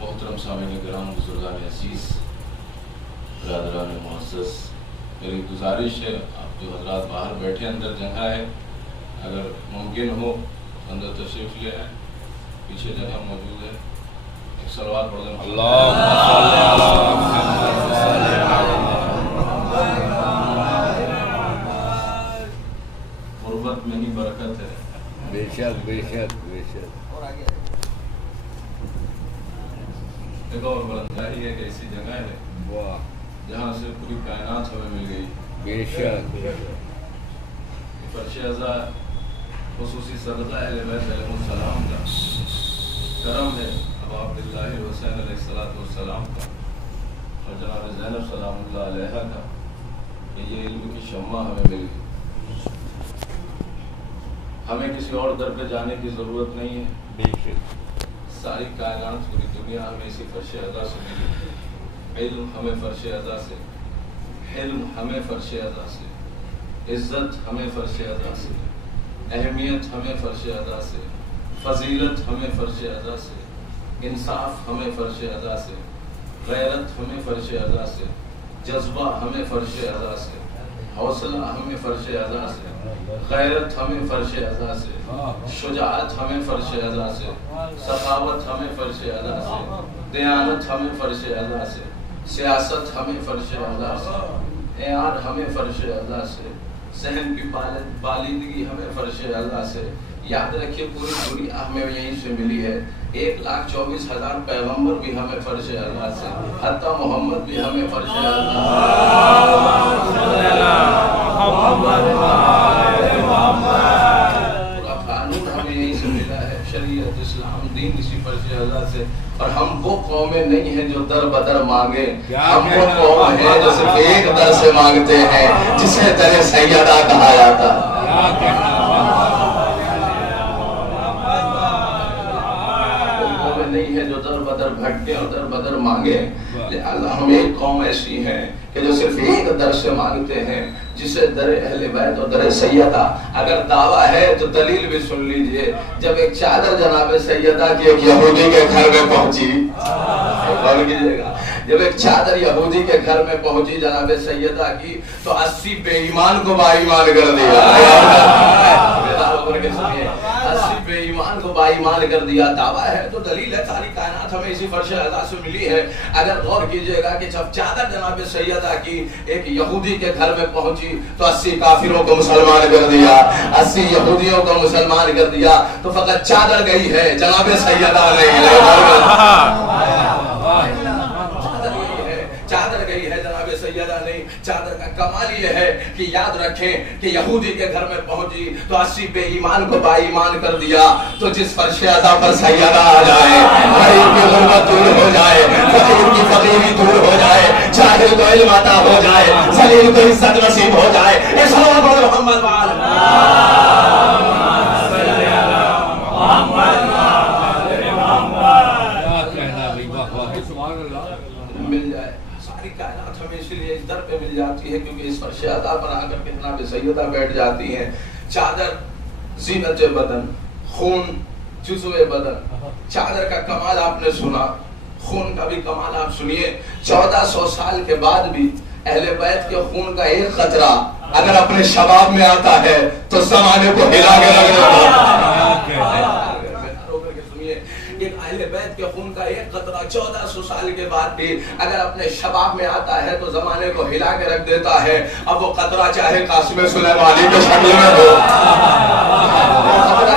मोहतरम सामीन किराम बुजुर्गान अज़ीज़ बिरादरान मुअज़्ज़ज़, मेरी गुजारिश है आप जो हज़रात बाहर बैठे अंदर जगह है, अगर मुमकिन हो अंदर तशरीफ़ ले आए, पीछे जगह मौजूद है। एक सलवात पढ़ दें। गुर्बत में ही बरकत है। बेशक बेशक बेशक। एक और बुलंदाई है कि ऐसी जगह है जहाँ से पूरी कायनात हमें मिल गई। बेशक फर्श अज़ा खुसूसी सदक़ा अहले बैत अलैहिमुस्सलाम का करम है। अब अब्दुल्लाह हुसैन अलैहिस्सलाम का और जनाब ज़ैनब सलामुल्लाह अलैहा का कि ये इल्म की शम्मा हमें मिल गई। हमें किसी और दर पे जाने की ज़रूरत नहीं है। बेशक सारी कायनात पूरी दुनिया हमें इसी फर्श अज़ा से मिली। इल्म हमें फर्श अज़ा से, हिल्म हमें फर्श अज़ा से, इज़्ज़त हमें फर्श अज़ा से, अहमियत हमें फर्श अज़ा से, फजीलत हमें फर्श अज़ा से, इंसाफ हमें फर्श अज़ा से, गैरत हमें फर्श अज़ा से, जज्बा हमें फर्श अज़ा से, हौसला हमें फर्श अज़ा से, गैरत हमें फर्श अज़ा से, शुजाअत हमें फर्श अज़ा से, सखावत हमें फर्श अज़ा से, दयानत हमें फर्श अज़ा से, सियासत हमें फर्श अज़ा से, यार हमें फर्श अज़ा से, सहन की बालिदगी हमें फर्श अज़ा से। याद रखिए पूरी दुनिया हमें यहीं से मिली है। 1,24,000 पैगंबर भी हमें फर्श अज़ा से, हत्ता मोहम्मद भी हमें फर्श अज़ा कानून हमें यहीं से मिला है, शरीयत इस्लाम दीन इसी फर्श अज़ा से। और हम वो कौमें नहीं हैं जो दर बदर मांगे, हम वो कौम है जो सिर्फ एक दर से मांगते हैं जिसे दर सैयदा कहा जाता है। नहीं है जो दर बदर भटके और दर बदर मांगे। लिहाजा हम एक कौम ऐसी है कि जो सिर्फ एक दर से मांगते हैं, जिसे दर अहले बैत और दर सैयदा। अगर दावा है तो दलील भी सुन लीजिए। जब एक चादर जनाब सैयदा की एक यहूदी के घर में पहुंची, गौर कीजिएगा, जब एक चादर यहूदी के घर में पहुंची जनाब सैयदा की, तो 80 बेईमान को बाईमान कर दिया। 80 बेईमान को बाईमान कर दिया। दावा है तो दलील है, सारी कायनात हमें इसी फर्श अदा से मिली है। अगर गौर कीजिएगा कि जब चादर जनाब सैयदा की एक यहूदी के घर में पहुंची तो 80 काफिरों को मुसलमान कर दिया, 80 यहूदियों को मुसलमान कर दिया। तो फकत चादर गई है, जनाब सैयदा नहीं। चादर गई है, जनाब सैयदा नहीं। चादर का कमाल ये है कि याद रखें कि यहूदी के घर में पहुंची तो 80 बेईमान को बाईमान कर दिया। तो जिस फर्श अदा पर सैयदा आ जाए, गरीब की गुर्बत दूर हो जाए, फकीर की फकीरी दूर हो जाए, जाहिल को इल्म अता हो जाए, जलील को इज्जत नसीब हो जाए। इस मोहम्मद मिल जाए। सारी कायनात हमें इसलिए इस दर पे मिल जाती है क्योंकि इस फर्श अदा पर आकर के जनाब सैयदा बैठ जाती हैं। चादर जीनत बदन, खून जुज़्वे बदन। चादर का कमाल आपने सुना, खून का भी कमाल आप सुनिए। 1400 साल के बाद भी अहले बैत के खून का एक कतरा अगर अपने शबाब में आता है तो ज़माने को हिला के रख देता। अहले बैत के खून का एक कतरा 1400 साल के बाद भी अगर अपने शबाब में आता है तो जमाने को हिला के रख देता है। अब वो कतरा चाहे कासिम सुलेमानी के शक्ल में हो,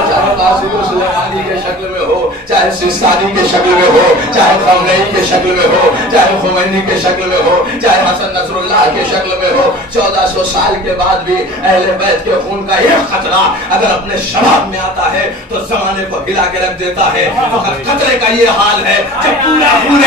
चाहे कासिम सुलेमानी के शक्ल में हो, चाहे सिस्तानी के शक्ल में हो, चाहे खमनई के शक्ल में हो, चाहे खुमैनी के शक्ल में हो, चाहे हसन नसरुल्लाह के शक्ल में हो, 1400 साल के बाद भी अहले बैत के खून का एक खतरा अगर अपने शबाब में आता है तो जमाने को हिला के रख देता है। खतरे का ये हाल है जब पूरा खून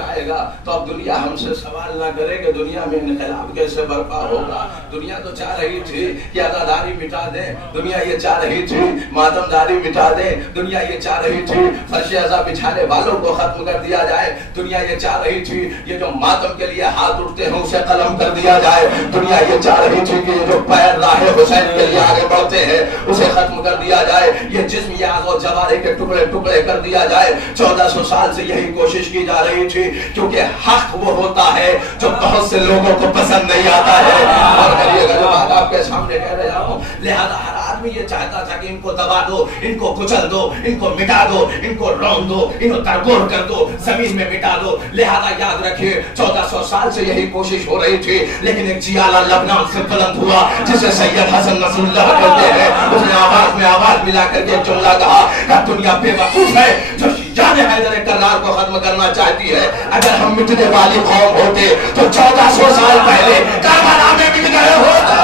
आएगा तो अब दुनिया हमसे सवाल ना करे कि दुनिया में इनकलाब कैसे बर्पा होगा। दुनिया तो चाह रही थी कि आजादारी मिटा दें, दुनिया ये चाह रही थी मातमदारी मिटा दें, दुनिया ये चाह रही थी फर्श अज़ा बिछाने वालों को खत्म कर दिया जाए, दुनिया ये चाह रही थी ये जो मातम के लिए हाथ उठते हैं उसे कलम कर दिया जाए, दुनिया ये चाह रही थी कि ये जो पैर राहे हुसैन के लिए आगे बढ़ते हैं उसे खत्म कर दिया जाए, ये जिस्म ये आगो जवारे के टुकड़े टुकड़े कर दिया जाए। 1400 साल से यही कोशिश की जा रही थी क्योंकि हक वो होता है जो बहुत से लोगों को पसंद नहीं आता है। और करिएगा जो बात आपके सामने कह रहा हूँ, लिहाजा हर आदमी ये चाहता था कि इनको दबा दो, इनको कुचल दो, इनको मिटा दो, इनको रौंद दो, इनको तरगोर कर दो, जमीन में मिटा दो। लिहाजा याद रखिए 1400 साल से यही कोशिश हो रही थी। लेकिन एक जियाला लबनान से बुलंद हुआ जिसे सैयद हसन नसरुल्लाह कहते हैं, उसने आवाज में आवाज मिला करके एक जुमला कहा कि दुनिया बेवकूफ है जो जाने हैदर करार को खत्म करना चाहती है। अगर हम मिटने वाली कौम होते तो 1400 साल पहले करबला में मिट गए होते।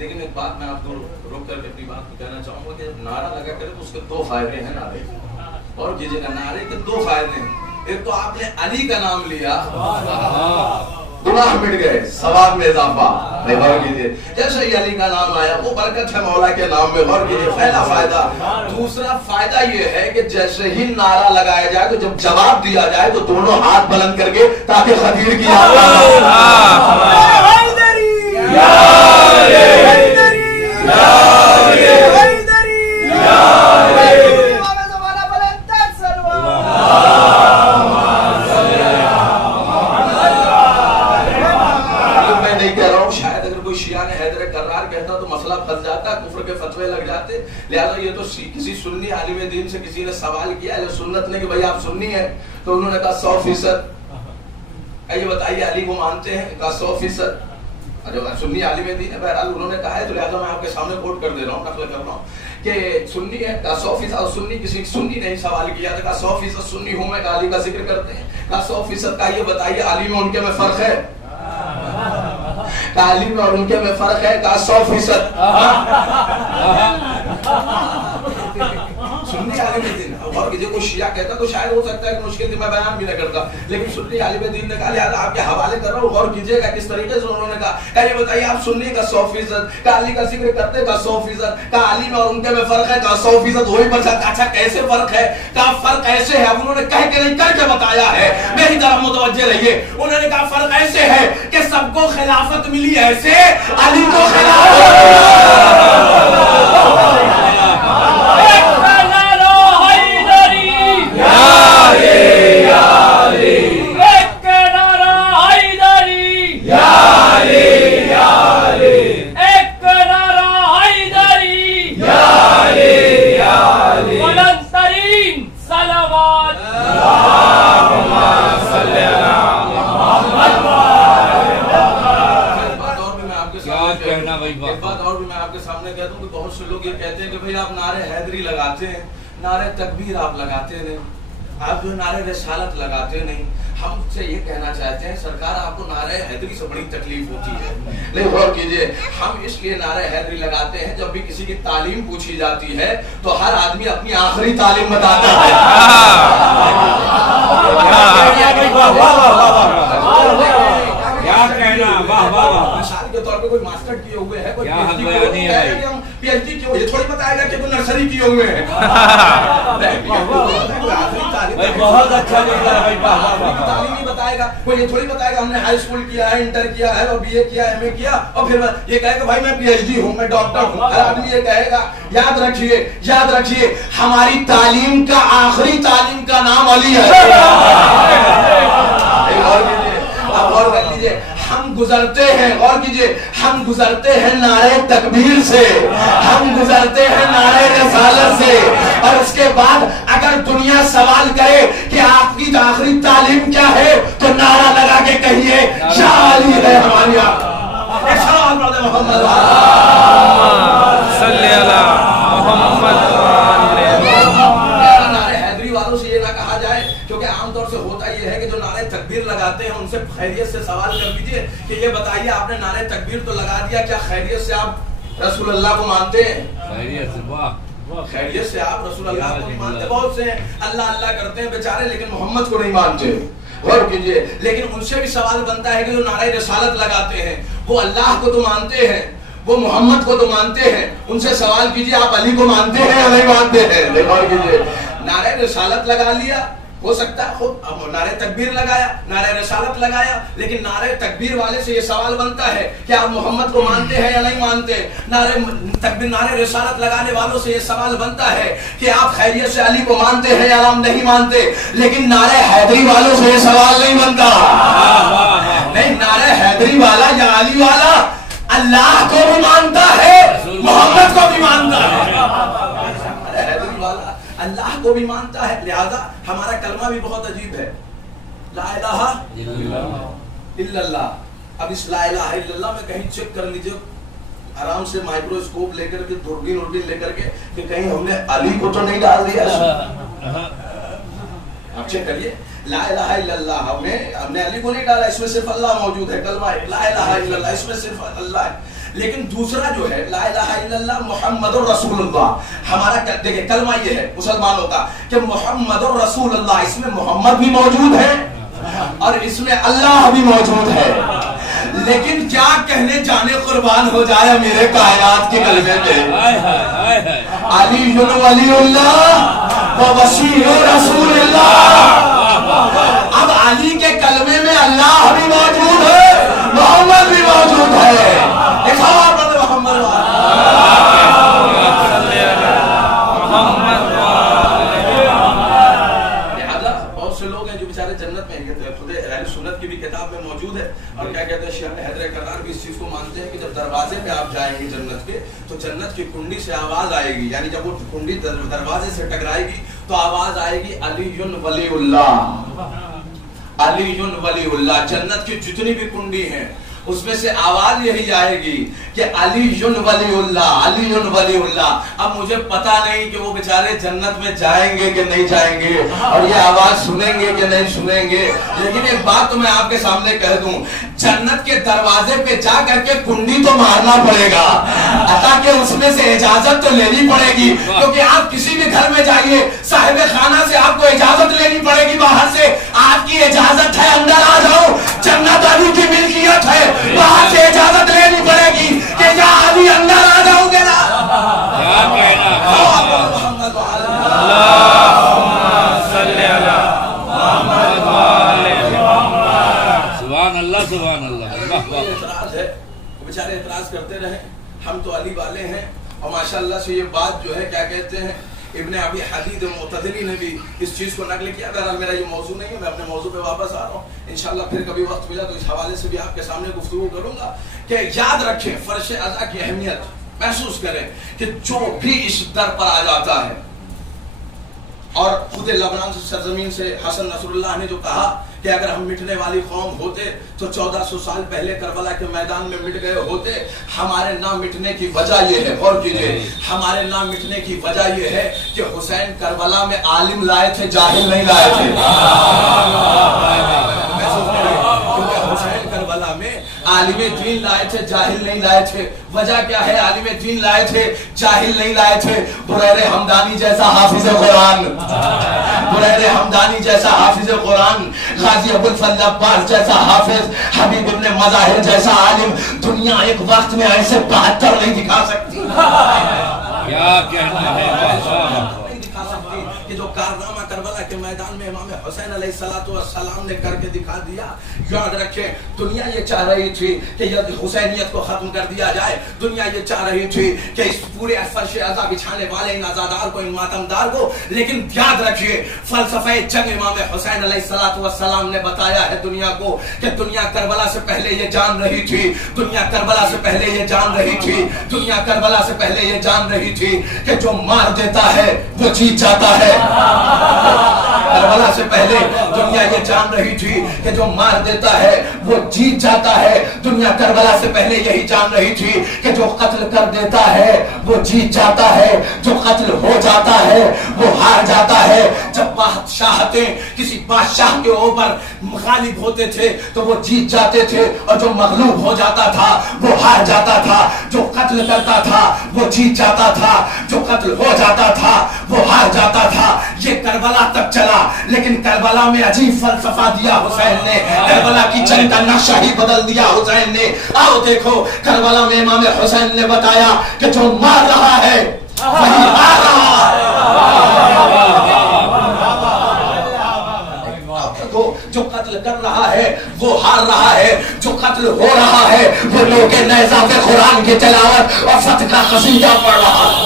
लेकिन एक बात मैं आपको रोक करके अपनी बात को कहना चाहूंगा कि नारा लगा करे तो उसके दो फायदे हैं नारे, और कीजिएगा नारे के दो फायदे हैं। एक तो आपने अली का नाम लिया, गुनाह मिट गए, सवाब में इजाफा। गौर कीजिए जैसे ही अली का नाम आया वो बरकत है मौला के नाम में। गौर कीजिए पहला फायदा। दूसरा फायदा ये है कि जैसे ही नारा लगाया जाए तो जब जवाब दिया जाए तो दोनों हाथ बुलंद करके ताकि खदीर की लग जाते। लिहाजा ये तो किसी सुन्नी आलिम दीन से किसी ने सवाल किया है सुन्नत ने कि भाई आप सुन्नी है, तो उन्होंने कहा 100%। ये बताइए अली को मानते हैं? कहा 100%। जो सुन्नी आलिम दीन है बहरहाल उन्होंने कहा है, तो लिहाजा मैं आपके सामने कोट कर दे रहा हूँ, नकल कर रहा हूँ कि सुन्नी है। कहा 100%। सुन्नी किसी सुन्नी ने सवाल किया था, कहा 100% सुन्नी हूँ मैं, अली का जिक्र करते हैं। कहा 100%। का ये बताइए अली में उनके में फर्क है? अली में और उनके में फर्क है का 100%। सुन्नी आलिम दीन और कोई शिया कहता तो शायद हो सकता है कि मुश्किल मैं बयान भी न करता, लेकिन सुन्नी आलिम दीन ने कहा लिहाजा आपके हवाले कर रहा हूँ, गौर कीजिएगा किस तरीके से उन्होंने कहा ये बताइए आप सुन्नी का 100%, का अली का जिक्र करते का 100%, का अली में और उनके में फर्क है का 100%, वही बचा। अच्छा कैसे फर्क है? का फर्क ऐसे है, उन्होंने कह के नहीं करके बताया है, मेरी तरफ मुतवज्जे रहिए। उन्होंने कहा फर्क ऐसे है कि सबको खिलाफत मिली ऐसे, अली को खिलाफत नारे तकबीर आप लगाते नहीं, आप जो नारे रिसालत लगाते नहीं। हमसे ये कहना चाहते हैं सरकार आपको नारे हैदरी से बड़ी तकलीफ होती है, नहीं गौर कीजिए। हम इसलिए नारे हैदरी लगाते हैं जब भी किसी की तालीम पूछी जाती है तो हर आदमी अपनी आखिरी तालीम बताता है। मिसाल के तौर पे कोई मास्टर किए हुए है, कोई पीएचडी किए हुए, थोड़ी बताएगा कि कोई नर्सरी किए हुए हैं। बहुत अच्छा तालीम नहीं बताएगा, कोई ये थोड़ी बताएगा हमने हाई स्कूल किया है, इंटर किया है और बीए किया, एमए किया और फिर ये कहेगा भाई मैं पीएचडी हूँ, मैं डॉक्टर हूँ। हर आदमी ये कहेगा। याद रखिए, याद रखिए, हमारी तालीम का आखिरी तालीम का नाम अली है। और कर लीजिए, हम गुजरते हैं, और कीजिए, हम गुजरते हैं नारे तकबीर से, हम गुजरते हैं नारे रिसालत से, और उसके बाद अगर दुनिया सवाल करे कि आपकी आखिरी तालीम क्या है तो नारा लगा के कहिए या अली है हमारी। नारे हैदरी वालों से ये ना कहा जाए, क्योंकि आमतौर से होता ये है कि जो नारे तकबीर लगाते हैं उनसे खैरियत से सवाल कर दीजिए कि ये बताइए आपने नारे तकबीर तो लगा दिया, क्या खैरियत से आप रसूलुल्लाह को मानते हैं? खैरियत से आप रसूलुल्लाह को नहीं मानते। बहुत से अल्लाह अल्लाह करते हैं बेचारे, लेकिन मोहम्मद को नहीं मानते। गौर कीजिए, लेकिन उनसे भी सवाल बनता है कि जो नारे रिसालत लगाते हैं वो अल्लाह को तो मानते हैं, वो मोहम्मद को तो मानते हैं, उनसे सवाल कीजिए आप अली को मानते हैं या नहीं मानते हैं? गौर कीजिए, नारे रिसालत लगा लिया, हो सकता है खुद नारे तकबीर लगाया, नारे रिसालत लगाया, लेकिन नारे तकबीर वाले से ये सवाल बनता है कि आप मोहम्मद को मानते हैं या नहीं मानते। नारे तकबीर, नारे रिसालत लगाने वालों से ये सवाल बनता है कि आप खैरियत से अली को मानते हैं या आप नहीं मानते, लेकिन नारे हैदरी वालों से ये सवाल नहीं बनता। नहीं, नारे हैदरी वाला या अली वाला अल्लाह को भी मानता है, मोहम्मद को भी मानता है, हैदरी वाला अल्लाह को भी मानता है। लिहाजा हमारा कलमा भी बहुत अजीब है, ला इलाहा इल्लल्लाह। अब इस ला इलाहा इल्लल्लाह में कहीं चेक कर लीजिए आराम से, माइक्रोस्कोप लेकर के, दूरबीन उर्बीन लेकर के, कि कहीं हमने अली को तो नहीं डाल दिया। आप चेक करिए, ला इलाहा इल्लल्लाह हमने अली को नहीं डाला, इसमें सिर्फ अल्लाह मौजूद है। कलमा ला इलाहा इल्लल्लाह, इसमें सिर्फ अल्लाह है। लेकिन दूसरा जो है ला इलाहा इल्लल्लाह मुहम्मदुर रसूलुल्लाह, हमारा देखिए कलमा ये है मुसलमानों का कि मुहम्मदुर रसूलुल्लाह, इसमें मोहम्मद भी मौजूद है और इसमें अल्लाह भी मौजूद है। लेकिन क्या कहने जाने कुर्बान हो जाए मेरे कायनात के कलमे पे, अलीयुन वलीउल्लाह व वसीयुर रसूलुल्लाह। अब अली के कलमे में अल्लाह भी मौजूद है, मोहम्मद भी मौजूद है। बहुत से लोग हैं जो बेचारे जन्नत में, खुद अहले सुन्नत की भी किताब में मौजूद है, और क्या कहते हैं शेख हैदर करार भी इस चीज को मानते हैं कि जब दरवाजे पे आप जाएंगे जन्नत के, तो जन्नत की कुंडी से आवाज आएगी, यानी जब वो कुंडी दरवाजे से टकराएगी तो आवाज आएगी अलीयुन वलीउल्लाह, अलीयुन वलीउल्लाह। जन्नत की जितनी भी कुंडी हैं उसमें से आवाज यही आएगी कि अलीयुन वलीउल्लाह, अलीयुन वलीउल्लाह। अब मुझे पता नहीं कि वो बेचारे जन्नत में जाएंगे कि नहीं जाएंगे और ये आवाज सुनेंगे कि नहीं सुनेंगे, लेकिन एक बात तो मैं आपके सामने कह दूं, जन्नत के दरवाजे पे जा करके कुंडी तो मारना पड़ेगा, ताकि उसमें से इजाजत तो लेनी पड़ेगी। क्योंकि आप किसी भी घर में जाइए, साहिब खाना से आपको इजाजत लेनी पड़ेगी, बाहर से आपकी इजाजत है अंदर आ जाओ, जन्नत अली की मिल्कियत है, बाहर से इजाजत लेनी पड़ेगी कि या अली अंदर आ जाओगे ना। सुभान अल्लाह, सुभान अल्लाह। एतराज है, बेचारे एतराज करते रहे, हम तो अली वाले हैं। और माशाअल्लाह से ये बात जो है क्या कहते हैं, इब्ने अबी हदीद मुतज़िली ने भी इस चीज को नकल किया। बहरहाल मेरा ये मौजू नहीं है, मैं अपने मौजू पे वापस आ रहा हूँ। इंशाअल्लाह फिर कभी वक्त मिला तो इस हवाले से भी आपके सामने गुफ्तगू करूंगा कि याद रखें, फर्श अज़ा की अहमियत महसूस करें कि जो भी इस दर पर आ जाता है, और खुद लबनान से सरजमीन से हसन नसरुल्लाह ने जो कहा कि अगर हम मिटने वाली कौम होते तो 1400 साल पहले करबला के मैदान में मिट गए होते। हमारे ना मिटने की वजह यह है, और कीजिए, हमारे ना मिटने की वजह यह है कि हुसैन करबला में आलिम लाए थे, जाहिल नहीं लाए थे। हुसैन करबला में आलिमे दीन लाए थे, जाहिल नहीं लाए थे। वजह क्या है? आलिमे दीन लाए थे, जाहिल नहीं लाए थे। बुरैर हमदानी जैसा हाफिज कुरान, बुरैर हमदानी जैसा हाफिज कुरान, गाजी अबुल फजल अब्बास जैसा हाफिज, हबीब इब्ने मज़ाहिर जैसा आलिम दुनिया एक वक्त में ऐसे 72 नहीं दिखा सकती। क्या कहना है कि जो कारनामा करबला के मैदान में इमाम हुसैन अलैहिस्सलाम ने करके दिखा दिया। याद रखें, दुनिया ये चाह रही थी कि यदि हुसैनियत को खत्म कर दिया जाए, दुनिया ये चाह रही थी कि इस पूरे फर्श अज़ा बिछाने वाले इन आज़ादार को, इन मातमदार को, लेकिन याद रखिए फलसफे जंग इमाम हुसैन अलैहिस्सलाम ने बताया है दुनिया को कि दुनिया करबला से पहले ये जान रही थी, दुनिया करबला से पहले ये जान रही थी, दुनिया करबला से पहले ये जान रही थी कि जो मार देता है वो जीत जाता है। करबला से पहले दुनिया ये जान रही थी कि जो मार देता है वो जीत जाता है। दुनिया करबला से पहले यही जान रही थी कि जो कत्ल कर देता है वो जीत जाता है, जो कत्ल हो जाता है वो हार जाता है। जब बादशाहतें किसी बादशाह के ऊपर गालिब होते थे तो वो जीत जाते थे, और जो मगलूब हो जाता था वो हार जाता था। जो कत्ल करता था वो जीत जाता था, जो कत्ल हो जाता था वो हार जाता था। ये करबला तक चला, लेकिन करबला में अजीब फलसफा दिया हुसैन ने, करबला की जंग का नक्शा ही बदल दिया हुसैन ने। आओ देखो, करबला में इमाम हुसैन ने बताया कि जो मार रहा है वही हार रहा है। जो कत्ल कर रहा है वो हार रहा है, जो कत्ल हो रहा है वो लोग नेज़ा पे कुरान की तिलावत और फतह का कसीदा पढ़ रहा है,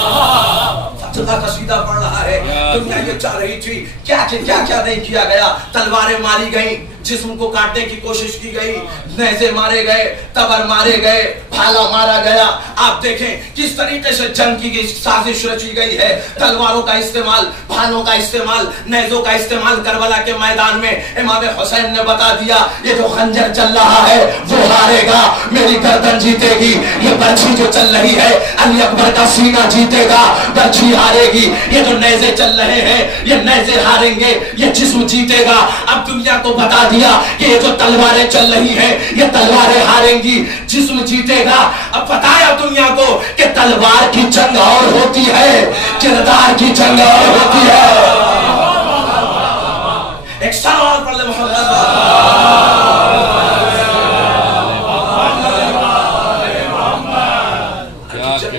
का कसीदा पढ़ रहा है। दुनिया ये चाह रही थी, क्या नहीं किया गया। तलवारें मारी गई, जिस्म को काटने की कोशिश की गई, नेज़े मारे गए, तबर मारे गए, भाला मारा गया। आप देखें किस तरीके से जंग की साजिश रची गई है। तलवारों का इस्तेमाल, भालों का इस्तेमाल, नेज़ों का इस्तेमाल करबला के मैदान में इमाम हुसैन ने बता दिया, ये जो खंजर चल रहा है वो हारेगा, मेरी गर्दन जीतेगी। ये बर्छी जो चल रही है अली अकबर का सीना जीतेगा, बर्छी हारेगी। ये जो नेज़े चल रहे हैं ये नेज़े हारेंगे, ये जिस्म जीतेगा। अब दुनिया को बता दिया कि ये जो तलवारें चल रही हैं ये तलवारें हारेंगी, जिस्म जीतेगा। अब बताया दुनिया को कि तलवार की जंग और होती है, किरदार की जंग और होती है। एक सवाल पढ़ ले मोहम्मद,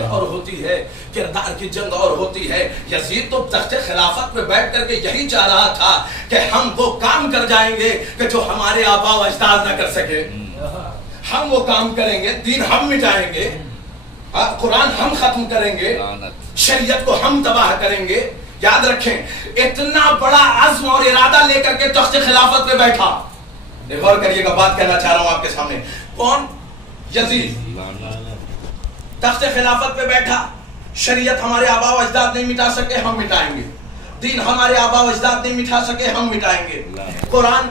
और होती है किरदार की जंग और होती है। यजीद तो तख्ते खिलाफत पे बैठ करके यही चाह रहा था कि हम वो काम कर जाएंगे कि जो हमारे आबा व अजदाद न कर सके। हम वो काम करेंगे, दीन हम मिटाएंगे, कुरान हम खत्म करेंगे, शरीयत को हम तबाह करेंगे। याद रखें, इतना बड़ा अज़्म और इरादा लेकर के तख्ते खिलाफत पे बैठा। गौर करिएगा, बात कहना चाह रहा हूं आपके सामने। कौन? यजीद तख्ते खिलाफत पे बैठा। शरीयत हमारे आबा व अजदाद नहीं मिटा सके, हम मिटाएंगे। दीन हमारे आबा व अजदाद नहीं मिटा सके, हम मिटाएंगे। कुरान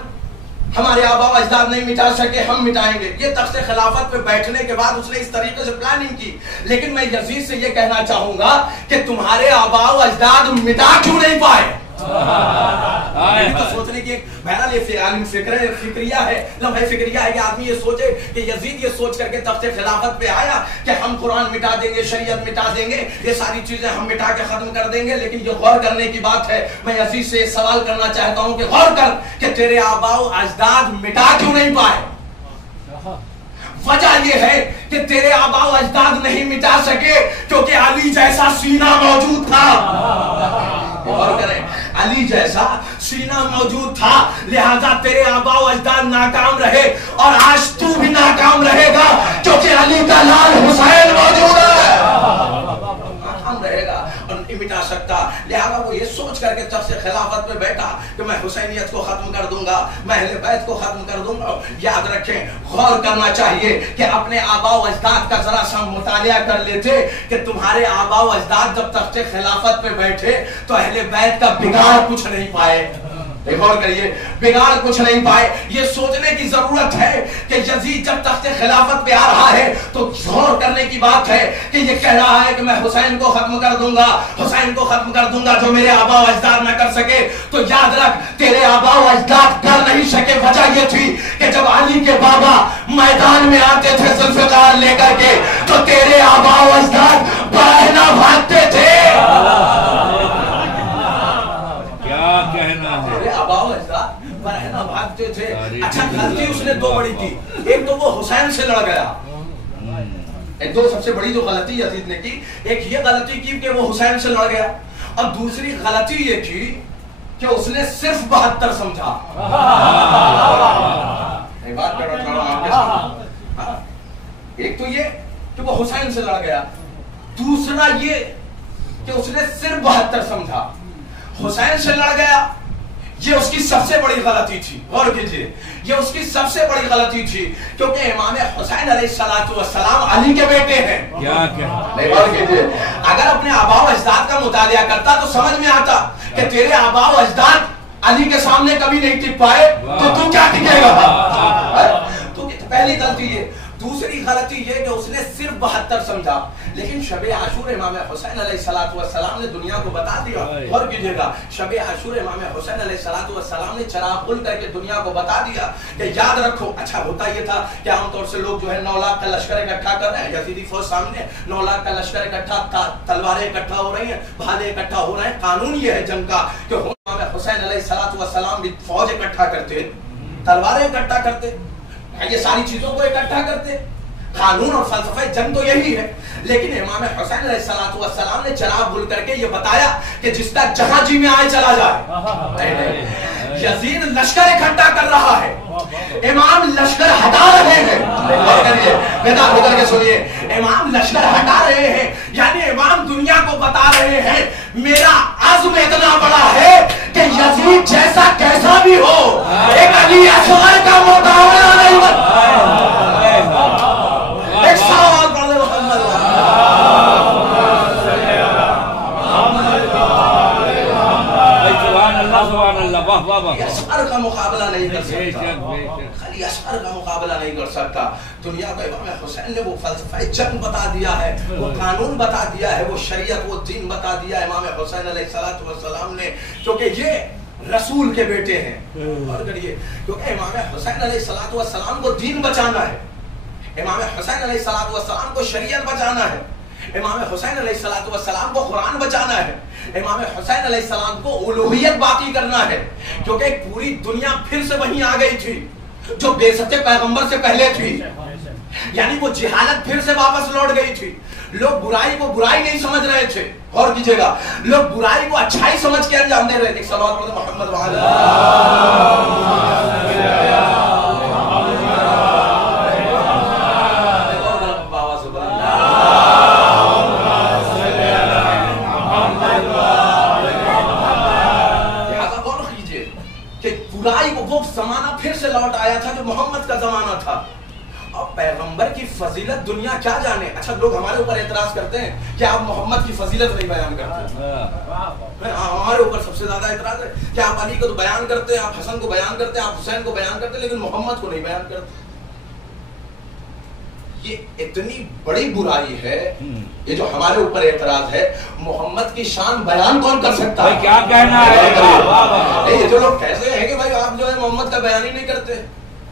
हमारे आबा अजदाद नहीं मिटा सके, हम मिटाएंगे। ये तख्ते खिलाफत पे बैठने के बाद उसने इस तरीके से प्लानिंग की। लेकिन मैं यजीद से ये कहना चाहूंगा कि तुम्हारे आबा अजदाद मिटा क्यों नहीं पाए? तो सोचने की एक बहरहाल ये फिक्रिया है, लम्हे फिक्रिया है कि आदमी ये सोचे कि यजीद ये सोच करके तख्ते खिलाफत पे आया कि हम कुरान मिटा देंगे, शरीयत मिटा देंगे, ये सारी चीजें हम मिटा के खत्म कर देंगे। लेकिन ये गौर करने की बात है। मैं यजीद से सवाल करना चाहता हूं कि गौर कर कि तेरे आबा अजदाद मिटा क्यों नहीं पाए? वजह यह है कि तेरे आबा अजदाद नहीं मिटा सके क्योंकि अली जैसा सीना मौजूद था। गौर करें, अली जैसा सीना मौजूद था, लिहाजा तेरे आबा अजदाद नाकाम रहे और आज तू भी नाकाम रहेगा क्योंकि अली का लाल हुसैन मौजूद है। नाकाम रहेगा और नहीं मिटा सकता। लिहाजा वो ये सोच करके तख्ते खिलाफत पे बैठा कि मैं हुसैनियत को खत्म कर दूंगा, मैं अहले बैत को खत्म कर दूंगा। याद रखें, गौर करना चाहिए कि अपने आबा अजदाद का जरा सा मुतालिया कर लेते कि तुम्हारे आबा अजदाद जब तख्ते खिलाफत पे बैठे तो अहले बैत का बिगाड़ कुछ नहीं पाए। गौर करिए, बिगाड़ कुछ नहीं पाए। ये सोचने की जरूरत है कि यजीद जब तख्ते खिलाफत पे आ रहा है तो गौर करने की बात है कि ये कह रहा है कि मैं हुसैन को खत्म कर दूंगा, हुसैन को खत्म कर दूंगा जो मेरे आबा अजदाद न कर सके। तो याद रख, तेरे आबा अजदाद कर नहीं सके। वजह ये थी कि जब अली के बाबा मैदान में आते थे जुल्फिकार लेकर के तो तेरे आबा अजदाद बहना भागते थे। बहना भागते थे। अच्छा, गलती उसने दो बड़ी की। एक तो वो हुसैन से लड़ गया, एक दो सबसे बड़ी जो गलती यजीद ने की, एक ये गलती की कि वो हुसैन से लड़ गया और दूसरी गलती ये की कि उसने सिर्फ 72 समझा। एक बात कर रहा हूं आपके साथ। एक तो ये कि वो हुसैन से लड़ गया, दूसरा ये कि उसने सिर्फ 72 समझा। हुसैन से लड़ गया, ये उसकी सबसे बड़ी गलती थी। गौर कीजिए, ये उसकी सबसे बड़ी गलती थी क्योंकि इमाम हुसैन अलैहिस्सलाम अली के बेटे हैं। गौर कीजिए, अगर अपने आबा अजदाद का मुतालिया करता तो समझ में आता कि तेरे आबा अजदाद अली के सामने कभी नहीं टिक पाए तो तू क्या टिकेगा? तो पहली गलती ये। दूसरी गलती ये कि उसने सिर्फ 72 समझा। लेकिन शब आशूर इमाम हुसैन अलैहिस्सलाम ने दुनिया को बता दिया। गौर कीजिएगा, शब आशूर इमाम हुसैन अलैहिस्सलाम ने चराग खुल करके दुनिया को बता दिया कि याद रखो। अच्छा, होता ये था कि आमतौर से लोग जो है 9 लाख का लश्कर इकट्ठा कर रहे हैं, यजीदी फौज सामने 9 लाख का लश्कर इकट्ठा, तलवारें इकट्ठा हो रही हैं, भाले इकट्ठा हो रहे हैं। कानून ये है जंग का कि इमाम हुसैन अलैहिस्सलाम भी फौज इकट्ठा करते, तलवारें इकट्ठा करते, ये सारी चीजों को इकट्ठा करते। कानून और फलसफा जंग तो यही है। लेकिन इमाम हुसैन अलैहिस्सलाम ने चराग बुल करके ये बताया कि जिसका जहां जी में आए चला जाए। यजीद लश्कर इकट्ठा कर रहा है, इमाम लश्कर हटा रहे हैं। बेदार होकर के सुनिए, इमाम लश्कर हटा रहे हैं, यानी इमाम दुनिया को बता रहे हैं मेरा अज़्म इतना बड़ा है कि यजीद जैसा कैसा भी हो एक अली असगर का मुकाबला नहीं एक सवाल पढ़ ले असगर का मुकाबला नहीं कर सकता, खाली असगर का मुकाबला नहीं कर सकता। दुनिया को इमाम हुसैन ने वो फलसफा जंग बता दिया है, वो कानून बता दिया है, वो शरीयत वो दीन बता दिया है इमाम हुसैन अलैहिस्सलाम ने, क्योंकि ये रसूल के बेटे हैं। और करिए, क्योंकि इमाम हुसैन अलैहिस्सलाम को दीन बचाना है, इमाम हुसैन अलैहिस्सलाम को शरीयत बचाना है, इमाम हुसैन अलैहिस्सलाम को कुरान बचाना है, इमाम हुसैन अलैहिस्सलाम को उलूहियत बाकी करना है। क्योंकि पूरी दुनिया फिर से वहीं आ गई थी जो बेइज्जते पैगंबर से पहले थी, यानी वो जिहालत फिर से वापस लौट गई थी। लोग बुराई को बुराई नहीं समझ रहे थे, गौर कीजिएगा, लोग बुराई को अच्छाई समझ के अंजाम दे रहे थे। सलावत पढ़ो मोहम्मद बुराई को, वो जमाना फिर से लौट आया था जो मोहम्मद का जमाना था। और पैगंबर की फजीलत दुनिया क्या जाने। अच्छा, लोग हमारे ऊपर एतराज करते हैं कि आप मोहम्मद की फजीलत नहीं बयान करते। हमारे ऊपर सबसे ज्यादा एतराज है कि आप अली को तो बयान करते हैं, आप हसन को बयान करते हैं, आप हुसैन को बयान करते हैं, लेकिन मोहम्मद को नहीं बयान करते। ये इतनी बड़ी बुराई है, ये जो हमारे ऊपर एतराज है। मोहम्मद की शान बयान कौन कर सकता है? क्या कहना है? ये जो लोग कैसे हैं कि भाई आप जो है मोहम्मद का बयान ही नहीं करते,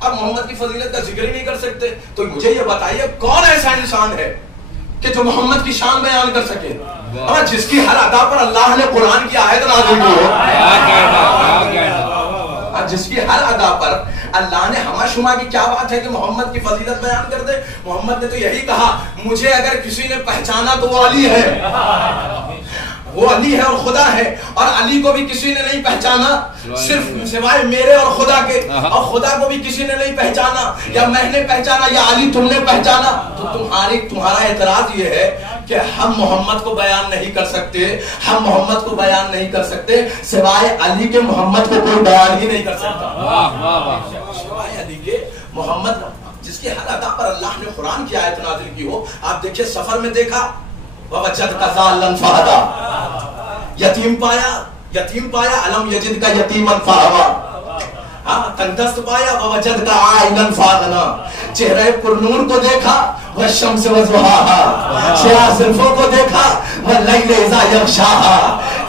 आप मोहम्मद की फजीलत का जिक्र ही नहीं कर सकते, तो मुझे ये बताइए कौन ऐसा इंसान है कि जो मोहम्मद की शान बयान कर सके, और जिसकी हर अदा पर अल्लाह ने कुरान की आयत नाज़िल की है, जिसकी हर अदा पर अल्लाह ने हमाशुमा की। क्या बात है कि मोहम्मद की फजीलत बयान कर दे। मोहम्मद ने तो यही कहा, मुझे अगर किसी ने पहचाना तो वो अली है, वो अली है और खुदा है, और अली को भी किसी ने नहीं पहचाना सिर्फ सिवाय मेरे और खुदा के, और खुदा को भी किसी ने नहीं पहचाना, या मैंने पहचाना या अली तुमने पहचाना। तो तुम्हारा एतराज ये है कि हम मोहम्मद को बयान नहीं कर सकते, हम मोहम्मद को बयान नहीं कर सकते, सिवाय अली के मोहम्मद को कोई बयान ही नहीं कर सकता। सिवाय अली के मोहम्मद, जिसकी हर अदा पर अल्लाह ने कुरान की आयत नाज़िल की हो। आप देखिए सफर में देखा, यतीम पाया अलम यजिद का यतीमन फाहवा, तंदस्त पाया वजद का आइलन फागना, चेहरे पुरनूर को देखा वह शम्स व ज़ुहाहा, शिया ज़ुल्फ़ों को देखा वह लैल इज़ा यग़शाहा,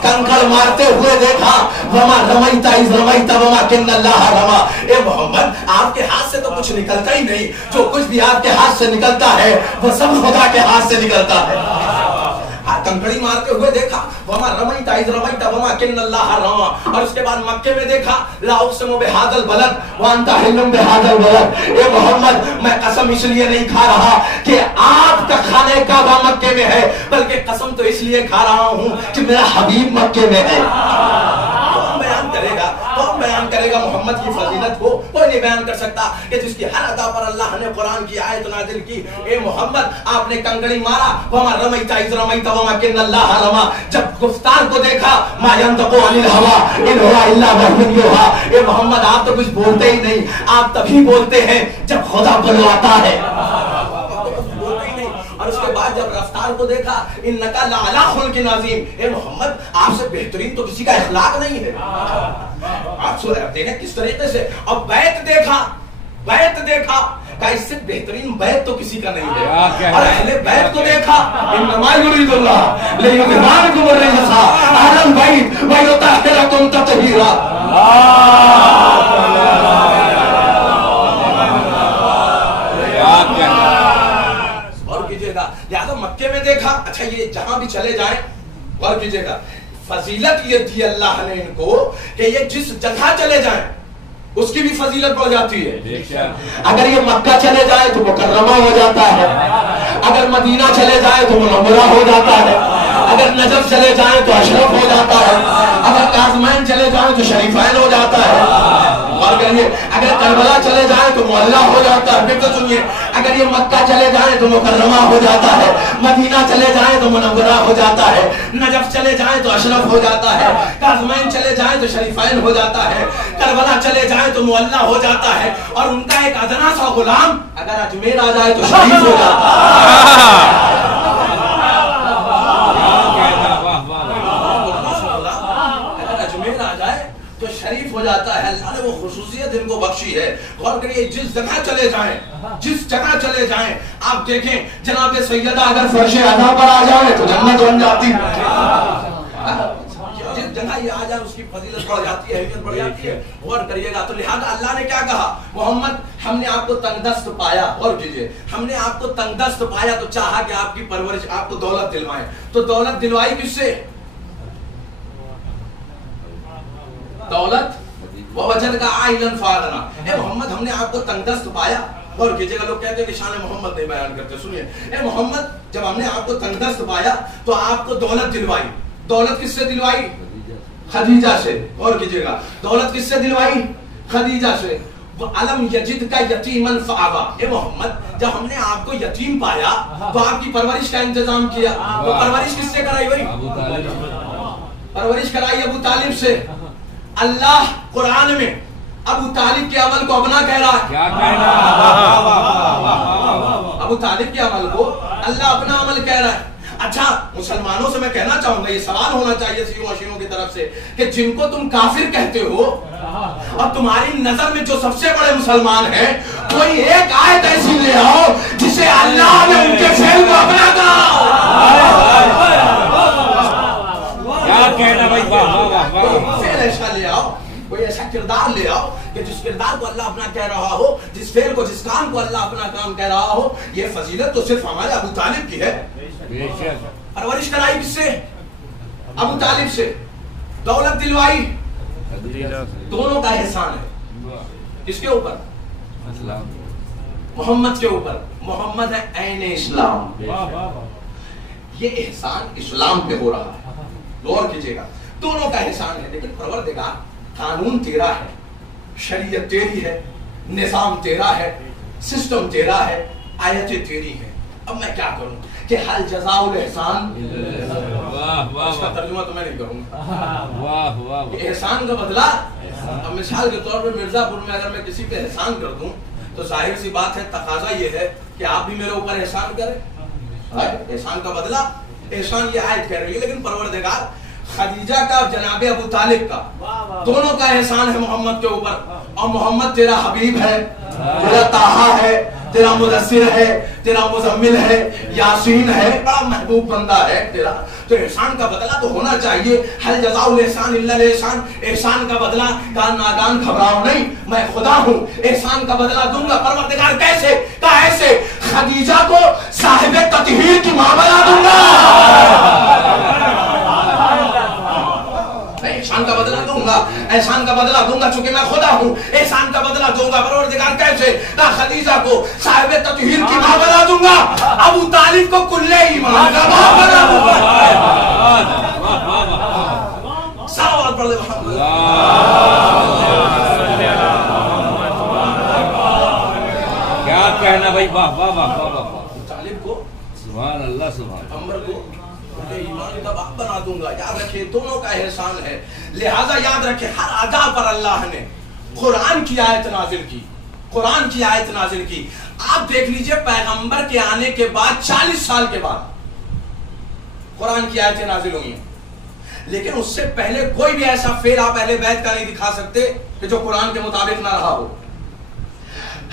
कंकड़ मारते हुए देखा वमा रमैता इज़ रमैता वमा किन्नल्लाह रमा। ए मोहम्मद, आपके हाथ से तो कुछ निकलता ही नहीं, जो कुछ भी आपके हाथ से निकलता है वह सब खुदा के हाथ से निकलता है। कंकड़ी मारते हुए देखा वमा रमैता इज़ रमैता वमा किन्नल्लाह रमा, और उसके बाद मक्के में देखा ला उक़सिमु बिहाज़ल बलद व अंता हिल्लुम बिहाज़ल बलद। ए मोहम्मद, मैं कसम इसलिए नहीं खा रहा कि आपका खाने काबा मक्के में है, बल्कि कसम तो इसलिए खा रहा हूं कि मेरा हबीब मक्के में है। कौन बयान करेगा मोहम्मद की फजीलत को? कोई नहीं बयान कर सकता कि जिसकी हर अदा पर अल्लाह ने कुरान की आयत नाज़िल की। ए मोहम्मद, आपने कंकड़ी मारा वमा रमैता इज़ रमैता वमा किन्नल्लाह रमा, जब गुफ्तार को देखा मा यंतक़ु अनिल हवा इन हुवा इल्ला वह्युन युहा। ए मोहम्मद, आप तो कुछ बोलते ही नहीं, आप तभी बोलते हैं जब खुदा बुलवाता है। और उसके बाद जब रफ्तार को देखा, इन्नका लअला खुल्किन अज़ीम। ए मोहम्मद, आपसे बेहतरीन तो किसी का इखलाक नहीं है। आप देखें किस तरीके से। और बैत देखा का इससे बेहतरीन बैत तो किसी का नहीं है। और अहले बैत को देखा, इन्नमा युरीदुल्लाह लियुज़हिबअनकुम अर्रिजसा अहलल बैत व युतहिरकुम तत्हीरा। लिहाजा मक्के में देखा, अच्छा ये जहां भी चले जाएं, गौर कीजिएगा, फजीलत ये दी अल्लाह ने इनको कि ये जिस जगह चले जाएं उसकी भी फजीलत बढ़ जाती है। अगर ये मक्का चले जाए तो मुकर्रमा हो जाता है, अगर मदीना चले जाए तो मुनव्वरा हो जाता है, अगर नजफ चले जाए तो अशरफ हो जाता है, अगर काज़मैन चले जाए तो शरीफैन हो जाता है। और कहिए, अगर करबला चले जाए तो मोहल्ला हो जाता है। फिर तो सुनिए, अगर ये मक्का चले जाए तो मुकर्रमा हो जाता है, मदीना चले जाए तो मुनव्वरा हो जाता है, नजफ चले जाए तो अशरफ हो जाता है, काज़मैन चले जाए तो शरीफैन हो जाता है, करबला चले जाए तो मोहल्ला हो जाता है, और उनका एक अदना सा गुलाम अगर अजमेर आ जाए तो शरीफ हो जाता है। शरीफ हो जाता है। अल्लाह ने वो खुसूसियत इनको बख्शी है। गौर करिए, जिस जगह चले जाएं आप देखें, जनाब सैयदा अगर फर्श अदा पर आ जाए तो जन्नत बन जाती है। जिस जगह ये आ जाए उसकी फजीलत बढ़ जाती है, अहमियत बढ़ जाती है। गौर करिएगा, तो लिहाजा अल्लाह ने क्या कहा, मोहम्मद हमने आपको तंगदस्त पाया। गौर कीजिए, हमने आपको तंगदस्त पाया तो चाहा कि आपकी परवरिश, आपको दौलत दिलवाएं। तो दौलत दिलवाई किससे? दौलत वजद का आइलन फागना। ए मोहम्मद, हमने आपको तंगदस्त पाया। और कीजिएगा, लोग कहते हैं कि शान मोहम्मद नहीं बयान करते। सुनिए, ए मोहम्मद, जब हमने आपको तंगदस्त पाया तो आपको दौलत दिलवाई। दौलत किससे दिलवाई? खदीजा से। और कीजिएगा, दौलत किससे दिलवाई? खदीजा से। अलम यजिद का यतीमन फावा। ए मोहम्मद, जब हमने आपको यतीम पाया तो आपकी परवरिश का इंतजाम किया। तो परवरिश किससे कराई भाई? परवरिश कराई अबू तालिब से। अल्लाह कुरान में अबू तालिब के अमल को अपना कह रहा है। क्या कह रहा है? अबू तालिब के अमल को अल्लाह अपना अमल कह रहा है। अच्छा, मुसलमानों से मैं कहना चाहूंगा, ये सवाल होना चाहिए शियों मशीनों की तरफ से कि जिनको तुम काफिर कहते हो और तुम्हारी नजर में जो सबसे बड़े मुसलमान हैं, कोई एक आयत ऐसी ले आओ जिसे अल्लाह ने उनके फेल को अपना कहा। क्या कहना भाई, वाह वाह वाह। फेल ऐसा ले आओ, कोई ऐसा किरदार ले आओ कि जिस किरदार को अल्लाह अपना कह रहा हो, जिस फेल को, जिस काम को अल्लाह अपना काम कह रहा हो। ये फजीलत तो सिर्फ हमारे अबू तालिब की है। परवरिश कराई किससे? अबू तालिब से। दौलत दिलवाई, दोनों का एहसान है। किसके ऊपर? मोहम्मद के ऊपर। मोहम्मद है ऐन इस्लाम। ये एहसान इस्लाम पे हो रहा है, गौर कीजिएगा। दोनों का एहसान है, लेकिन परवरदिगार कानून तेरा है, शरीयत तेरी है, निजाम तेरा है, सिस्टम तेरा है, आयतें तेरी है। अब मैं क्या करूं कि हल जज़ाउल एहसान, इसका तर्जुमा तो मैं नहीं करूंगा। एहसान का बदला, अब मिसाल के तौर पर मिर्जापुर में अगर मैं किसी पे एहसान कर दूं तो जाहिर सी बात है, तकाजा ये है कि आप भी मेरे ऊपर एहसान करें। एहसान का बदला, एहसान ये आयत कह रही है। लेकिन परवरदिगार खदीजा का और जनाबे अबू तालिब का, दोनों का एहसान है मोहम्मद के ऊपर। और मोहम्मद तेरा हबीब है, तेरा ताहा है, तेरा मुदस्सिर है, तेरा मुजम्मिल है, यासीन है, बड़ा महबूब बंदा है तेरा। तो एहसान का बदला तो होना चाहिए। हल जज़ाउल एहसान इल्लल एहसान। एहसान का बदला, कान नादान घबराओ नहीं, मैं खुदा हूँ, एहसान का बदला दूंगा। परवरदिगार कैसे? कैसे? खदीजा को साहिबे ततहीर की मां बना दूंगा। एहसान का बदला दूंगा, एहसान का बदला दूंगा, चूंकि मैं खुदा हूं, एहसान का बदला दूंगा। परवरदिगार कैसे? खदीजा को साहिबे ततहीर की मां बना दूंगा, अबू तालिब को कुल्ले ईमान का मां बना दूंगा। सलावत पढ़ दे। क्या कहना भाई, वाह वाह वाह वाह। तालिब को, सुभान अल्लाह, सुभान अम्बर को ईमान का बाप बना दूंगा। याद रखिए, दोनों का एहसान है। लिहाजा याद रखिए, हर अदा पर अल्लाह ने कुरान की आयत नाजिल की, कुरान की आयत नाजिल की। आप देख लीजिए, पैगंबर के आने के बाद 40 साल के बाद कुरान की आयतें नाजिल हुई हैं। लेकिन उससे पहले कोई भी ऐसा फेल आप अहले बैत का नहीं दिखा सकते कि जो कुरान के मुताबिक ना रहा हो।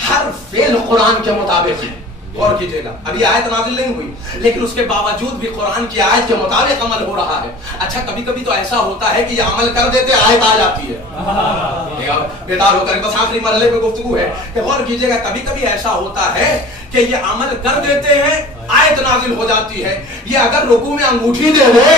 हर फेल कुरान के मुताबिक है। गौर कीजिएगा, अभी आयत नाजिल नहीं हुई, लेकिन उसके बावजूद भी कुरान की आयत के मुताबिक अमल हो रहा है। अच्छा, कभी कभी तो ऐसा होता है कि ये अमल कर देते, आयत आ जाती है। बेदार होकर बस आखिरी मरहले पे गुफ्तगू है कि गौर कीजिएगा, कभी कभी ऐसा होता है कि ये अमल कर देते हैं, आयत नाजिल हो जाती है। ये अगर रुकू में अंगूठी दे दे,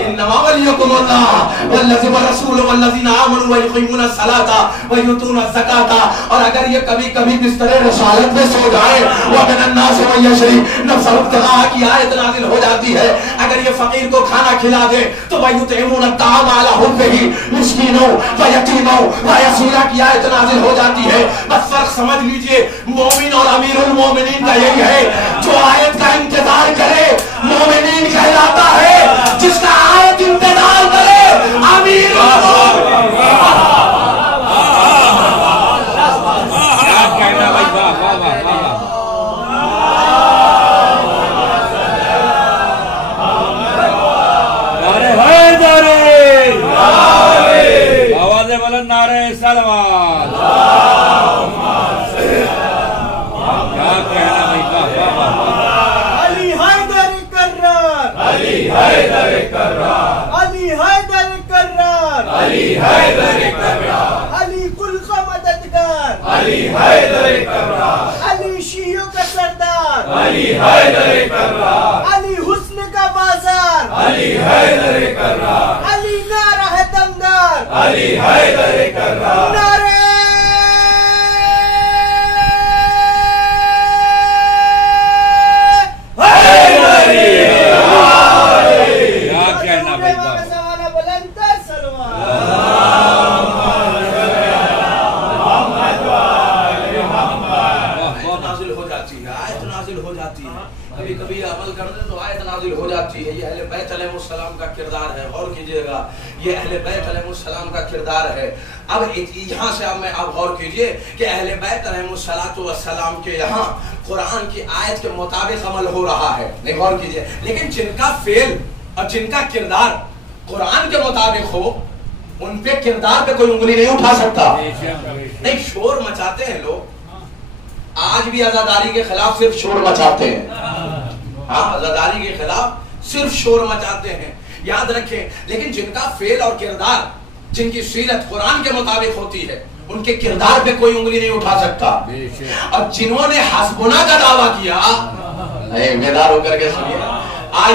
इन्नमा वलियकुमुल्लाह वल्लज़ीना रसूलुहु वल्लज़ीना आमनू व युक़ीमूना सलाता व युतूना ज़काता, और अगर ये कभी कभी बिस्तरे रसालत में सो जाए, व मिनन नास मन यशरी नफ्सहु इब्तिग़ाअ की आयत नाजिल हो जाती है। अगर ये फकीर को खाना खिला दे तो व युतईमूना अत्ताअम अला हुब्बिही मिस्कीनों व यतीमों व यसीरा की आयत नाजिल हो जाती है। बस फर्क समझ लीजिए, मोमिन और अमीरुल मोमिनीन का यही है, जो आयत का इंतजार करे मोमिनीन कहलाता है, जिसका आयत इंतजार करे अमीरुल मोमिनीन। क्या कहना भाई, वाह वाह वाह वाह। नारे हैदरी, आवाज़ बुलंद, नारे सलवात। क्या कहना भाई, वाह वाह वाह। अली हैदरी कर्रार, अली हैदरी कर्रार, अली हैदरी कर्रार, अली हैदरी कर्रार, अली कुल का मददगार, अली हैदरी कर्रार, अली शियों का सरदार, अली हैदरी कर्रार, अली हुस्न का बाजार, अली हैदरी कर्रार, अली नारा है दमदार, अली हैदरी कर्रार, नारे क्या कहना भाई, वाह। जमाना बुलंद है, सलमान। नाजिल हो जाती है, आयत नाजिल हो जाती है। कभी कभी अमल कर दे तो आयत नाजिल नाजिल हो जाती है। ये अहले बैत अलैहिस्सलाम का किरदार है, गौर कीजिएगा, ये अहले बैत अलैहिस्सलाम का किरदार है। अब यहाँ से अब आप गौर कीजिए कि अहले बैत अलैहिस्सलाम के यहाँ कुरान की आयत के मुताबिक अमल हो रहा है, नहीं गौर कीजिए, लेकिन जिनका फेल और जिनका किरदार कुरान के मुताबिक हो, उन पे किरदार पे कोई उंगली नहीं उठा सकता। नहीं, शोर मचाते हैं लोग, आज भी आजादारी के खिलाफ सिर्फ शोर मचाते हैं। हाँ, आजादारी के खिलाफ सिर्फ शोर मचाते हैं, याद रखें। लेकिन जिनका फेल और किरदार, जिनकी सीरत कुरान के मुताबिक होती है, उनके किरदार पे कोई उंगली नहीं उठा सकता। और जिन्होंने हस्बुना का दावा किया, बेदार होकर के सुनिए, आज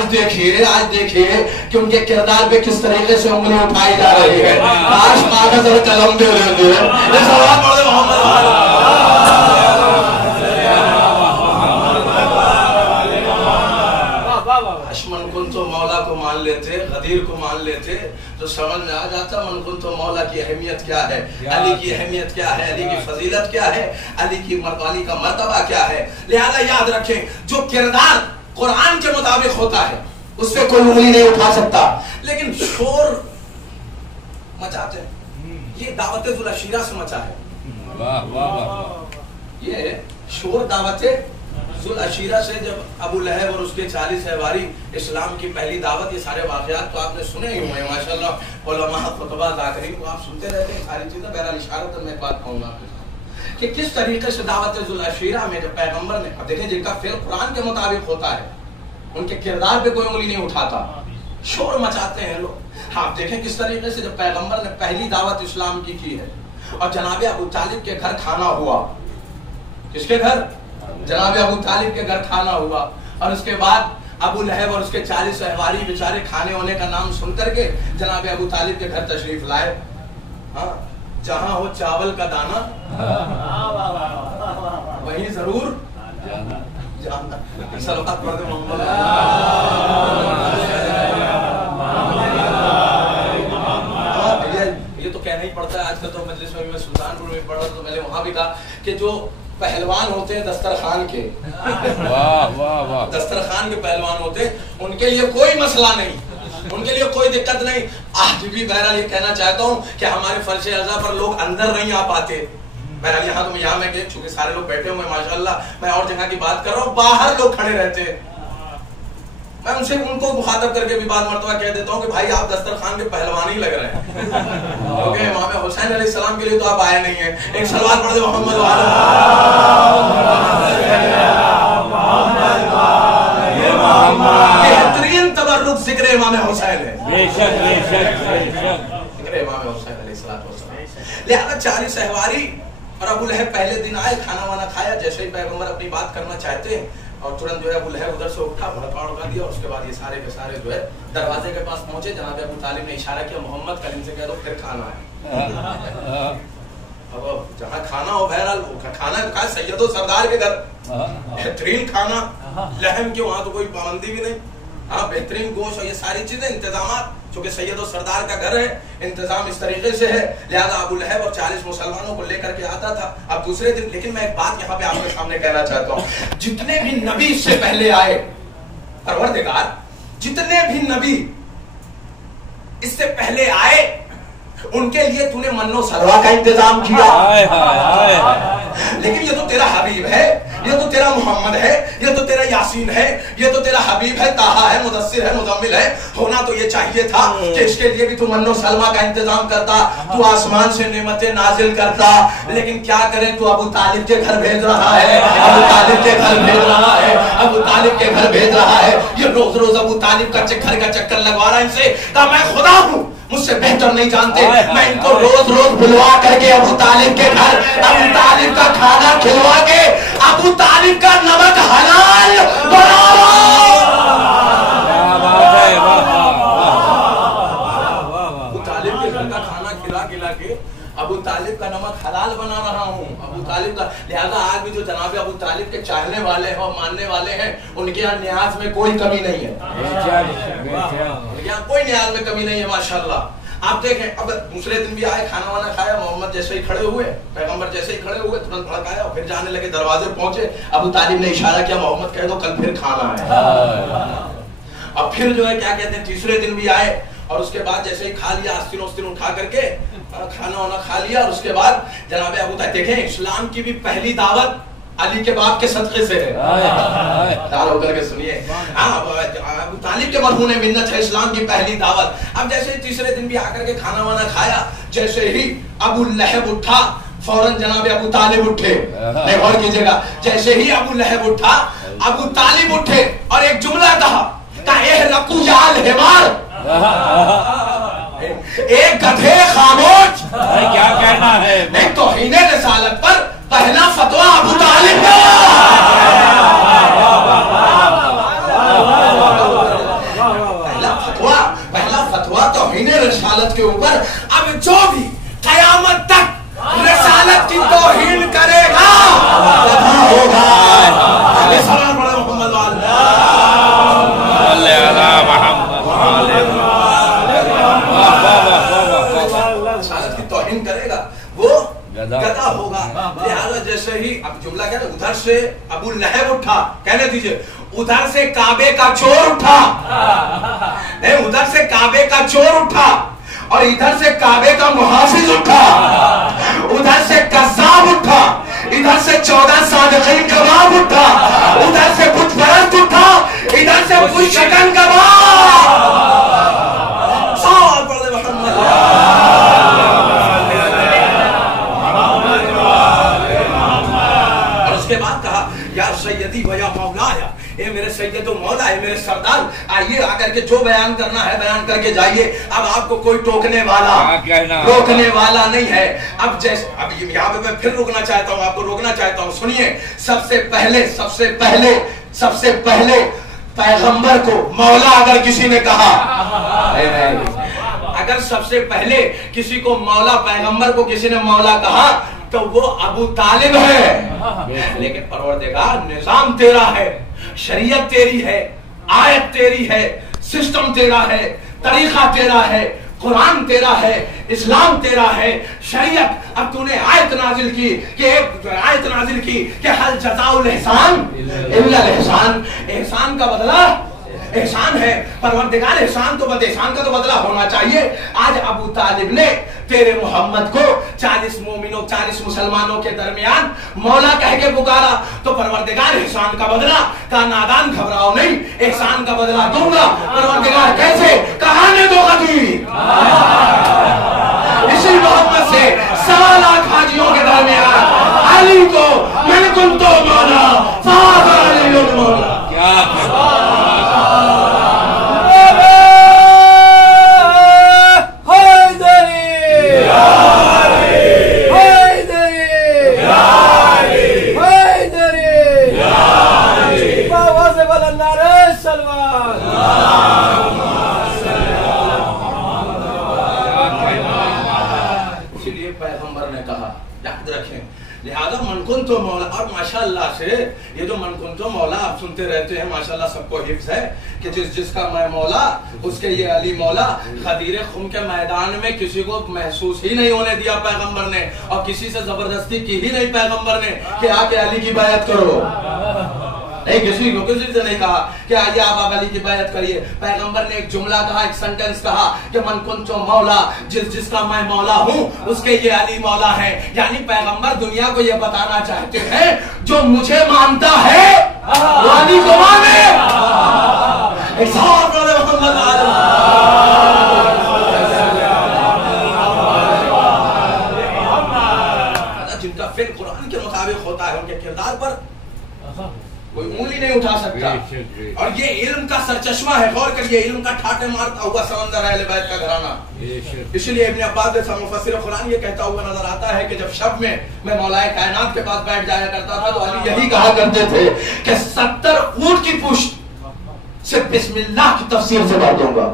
देखिए कि उनके किरदार पे किस तरीके से उंगली उठाई जा रही है। काश कागज और कलम दे देते मनकुन तो मौला को मान लेते, गदीर को मान लेते, तो समझ में आ जाता मनकुन तो मौला की अहमियत क्या है, अली की अहमियत क्या है, अली की फजीलत क्या है, अली की अली का मर्तबा क्या है। लिहाजा याद रखें, जो किरदार कुरान के मुताबिक होता है उस पे कोई उंगली नहीं उठा सकता। लेकिन शोर मचाते हैं, ये दावत जुल अशीरा से मचा है। वाह वाह वाह। ये शोर दावत जुल अशीरा से, जब अबू लहब और उसके 40 अहबारी इस्लाम की पहली दावत, ये सारे वाक़यात तो आपने सुने ही हुए माशाअल्लाह, उलमा खुतबा ज़ाकिरीन को आप सुनते रहते हैं सारी चीजें। बहरहाल इशारत में एक बात कहूंगा कि किस तरीके से दावत जुल अशीरा में जब पैगंबर ने, अब देखें, जिनका फेल कुरान के मुताबिक होता है, उनके किरदार पे कोई उंगली नहीं उठाता, शोर मचाते हैं लोग। हाँ, देखें किस तरीके से जब पैगंबर ने पहली दावत इस्लाम की है और जनाबे अबू तालिब के घर खाना हुआ, किसके घर? जनाबे अबू तालिब के घर खाना हुआ, और उसके बाद अबू लहब और उसके 40 अहबारी बेचारे खाने होने का नाम सुन करके जनाबे अबू तालिब के घर तशरीफ लाए। हाँ, जहां हो चावल का दाना वही जरूर जाना। सलावत पढ़ दे मोहम्मद। ये तो कहना ही पड़ता है, आजकल तो मजलिस में, मैं सुल्तानपुर में पढ़ा तो मैंने वहां भी कहा कि जो पहलवान होते हैं दस्तरखान के, वाह वाह वाह, दस्तरखान के पहलवान होते हैं, उनके लिए कोई मसला नहीं, उनके लिए कोई दिक्कत नहीं। आज भी बहरहाल ये कहना चाहता हूँ कि हमारे फर्श अज़ा पर लोग अंदर नहीं आ पाते। बहरहाल यहाँ मैं गए, चूंकि सारे लोग बैठे हुए माशाअल्लाह, मैं और जगह की बात कर रहा हूँ, बाहर लोग खड़े रहते हैं। मैं उनसे उनको मुखातब करके भी बात मरतबा कह देता हूँ कि भाई आप दस्तरखान के पहलवान ही लग रहे हैं, क्योंकि इमाम हुसैन अलैहिस्सलाम के लिए तो आप आए नहीं है। एक सलवात पढ़ दे मोहम्मद वाला। बेहतरीन तबर्रुक जिक्र इमाम हुसैन है, इमाम हुसैन अलैहिस्सलाम। लिहाजा 40 अहवारी और अबू लहब पहले दिन आए, खाना वाना खाया, जैसे ही पैगंबर अपनी बात करना चाहते हैं और तुरंत जो है अबू लहब उधर से उठा, भड़का दिया, और उसके बाद ये सारे के सारे जो है दरवाजे के पास पहुंचे। जनाब अबू तालिब ने इशारा किया, मोहम्मद कल इनसे कह दो फिर खाना है। अब जहाँ खाना हो, बहरहाल खाना खा, सैयदो सरदार के घर बेहतरीन खाना, लहम के वहां तो कोई पाबंदी भी नहीं। हाँ, बेहतरीन गोश्त और ये सारी चीजें, इंतजाम, चूंकि सैयदो सरदार का घर है, इंतजाम इस तरीके से है। लिहाजा अबू लहब और 40 मुसलमानों को लेकर के आता था। अब दूसरे दिन, लेकिन मैं एक बात यहाँ पे आपके सामने कहना चाहता हूँ, जितने भी नबी इससे पहले आए, परवरदिगार, जितने भी नबी इससे पहले आए, उनके लिए तूने मन्नो सलवा का इंतजाम किया। लेकिन ये तो तेरा हबीब है, ये तो तेरा मोहम्मद है, ये तो तेरा यासीन है, ये तो तेरा हबीब है, ताहा है, मुदस्सिर है, मुजम्मिल है। होना तो ये चाहिए था कि इसके लिए भी तू मन्नो सलवा का इंतजाम करता, तू आसमान से नेमतें नाजिल करता। लेकिन क्या करे, तू अबू तालिब के घर भेज रहा है, अबू तालिब के घर भेज रहा है, अबू तालिब के घर भेज रहा है। ये रोज रोज अबू तालिब का घर का चक्कर लगवा रहा है। इनसे कहा, मैं खुदा हूँ, मुझसे बेहतर नहीं जानते, मैं इनको रोज रोज बुलवा करके अबू तालिब के घर, अबू तालिब का खाना खिलवा के अबू तालिब का नमक हलाल बना रहा हूं। अबू तालिब के घर का खाना खिला के अबू तालिब का नमक हलाल बना रहा हूँ, अबू तालिब का। लिहाजा आज भी जो जनाब अबू तालिब के चाहने वाले हैं और मानने वाले हैं, उनके यहाँ न्याज में कोई कमी नहीं है, उनके यहाँ कोई न्याज में कमी नहीं है माशाल्लाह। आप देखें, अब दूसरे दिन भी आए, खाना वाना खाया, मोहम्मद जैसे ही खड़े हुए, पैगंबर जैसे ही खड़े हुए, तुरंत भड़काया और फिर जाने लगे। दरवाजे पहुंचे, अबू तालिब ने इशारा किया, मोहम्मद कह दो कल फिर खाना है। अब फिर जो है क्या कहते हैं तीसरे दिन भी आए और उसके बाद जैसे ही खा लिया आस्तीन उठा करके खाना वाना खा लिया और उसके बाद जनाब अबू तालिब देखें इस्लाम की भी पहली दावत अली के बाप के सदक़े से है। ताल होकर के सुनिए, अबू तालिब के मरहूम मिन्नत है इस्लाम की पहली दावत। अब जैसे ही तीसरे दिन भी आकर के खाना वाना खाया, जैसे ही अबू लहब उठा फौरन जनाब अबू तालिब उठे। नहीं गौर कीजिएगा, जैसे ही अबू लहब उठा अबू तालिब उठे और एक जुमला कहा एक गधे खामोश, क्या कहना है? नहीं तौहीन रिसालत पर पहला फतवा अबू तालिब का। पहला फतवा तौहीन रिसालत के ऊपर। अब जो भी कयामत तक रिसालत की तौहीन करेगा होगा। रिसालत की तौहीन करेगा वो गधा होगा। लिहाजा जैसे ही अब जुमला क्या, उधर से अबू लहब उठा, कहने दीजिए उधर से काबे का चोर उठा, नहीं उधर से काबे का चोर उठा और इधर से काबे का मुहाफिज उठा, उधर से कज़्ज़ाब उठा, इधर से 14 सादिक़ीन कबाब उठा, उधर से बुत परस्त उठा, इधर से बुत शिकन कबाब। और उसके बाद कहा या सैयदी व या मौलाया, ए मेरे सैयद मौला है, मेरे सरदार, आइए आकर के जो बयान करना है बयान करके जाइए। अब आपको कोई टोकने वाला रोकने वाला नहीं है। अब जैसे अब यहाँ पे मैं फिर रुकना चाहता हूँ, आपको रोकना चाहता हूँ, सुनिए। सबसे पहले पैगंबर को मौला अगर किसी ने कहा, अगर सबसे पहले किसी को मौला, पैगंबर को किसी ने मौला कहा तो वो अबू तालिब है। लेकिन परवरदिगार निजाम तेरा है, शरीयत तेरी है, आयत तेरी है, सिस्टम तेरा है, तरीका तेरा है, कुरान तेरा है, इस्लाम तेरा है, शरीयत। अब तूने आयत नाजिल की कि हल जज़ाउल एहसान इल्लल एहसान, एहसान का बदला एहसान है। परवरदिगार एहसान तो एहसान का तो बदला होना चाहिए। आज अबू तालिब ने तेरे मोहम्मद को 40 मोमिनों 40 मुसलमानों के दरमियान मौला कह के पुकारा, तो परवरदिगार एहसान का बदला का नादान घबराओ नहीं, एहसान का बदला दूंगा। परवरदिगार कैसे, कहां ने धोखा दी? इसी मोहम्मद से 1.25 लाख हाजियों के दरमियान अली को मैं कुन तो मौला मौला क्या लिहाजा मनकुन तो मौला। और माशाल्लाह से ये जो मनकुन तो मौला आप सुनते रहते हैं, माशाल्लाह सबको हिफ्ज है कि जिसका मैं मौला उसके ये अली मौला। खदीर खुम के मैदान में किसी को महसूस ही नहीं होने दिया पैगंबर ने, और किसी से जबरदस्ती की ही नहीं पैगंबर ने कि आके अली की बैत करो। नहीं, किसी से नहीं कहा कि आइए आप अली की बैत करिए। पैगंबर ने एक जुमला कहा, एक सेंटेंस कहा कि मन कुंतो मौला, जिसका मैं मौला हूँ उसके ये अली मौला है। यानी पैगंबर दुनिया को ये बताना चाहते हैं जो मुझे मानता है वो अली को माने। जिनका फिर कुरान के मुताबिक होता है उनके किरदार पर कोई उंगली नहीं उठा सकता। और ये इल्म का सरचश्मा है, गौर करिए, इल्म का ठाटे मारता हुआ समंदर है अहले बैत का घराना। इसलिए इब्ने अब्बास जैसा मुफस्सिर कुरान ये कहता हुआ नजर आता है कि जब शब में मैं मौलाए कायनात के पास बैठ जाया करता था तो अली यही कहा करते थे कि 70 ऊंट की पुश्त सिर्फ बिस्मिल्लाह की तफसीर से बांटूंगा।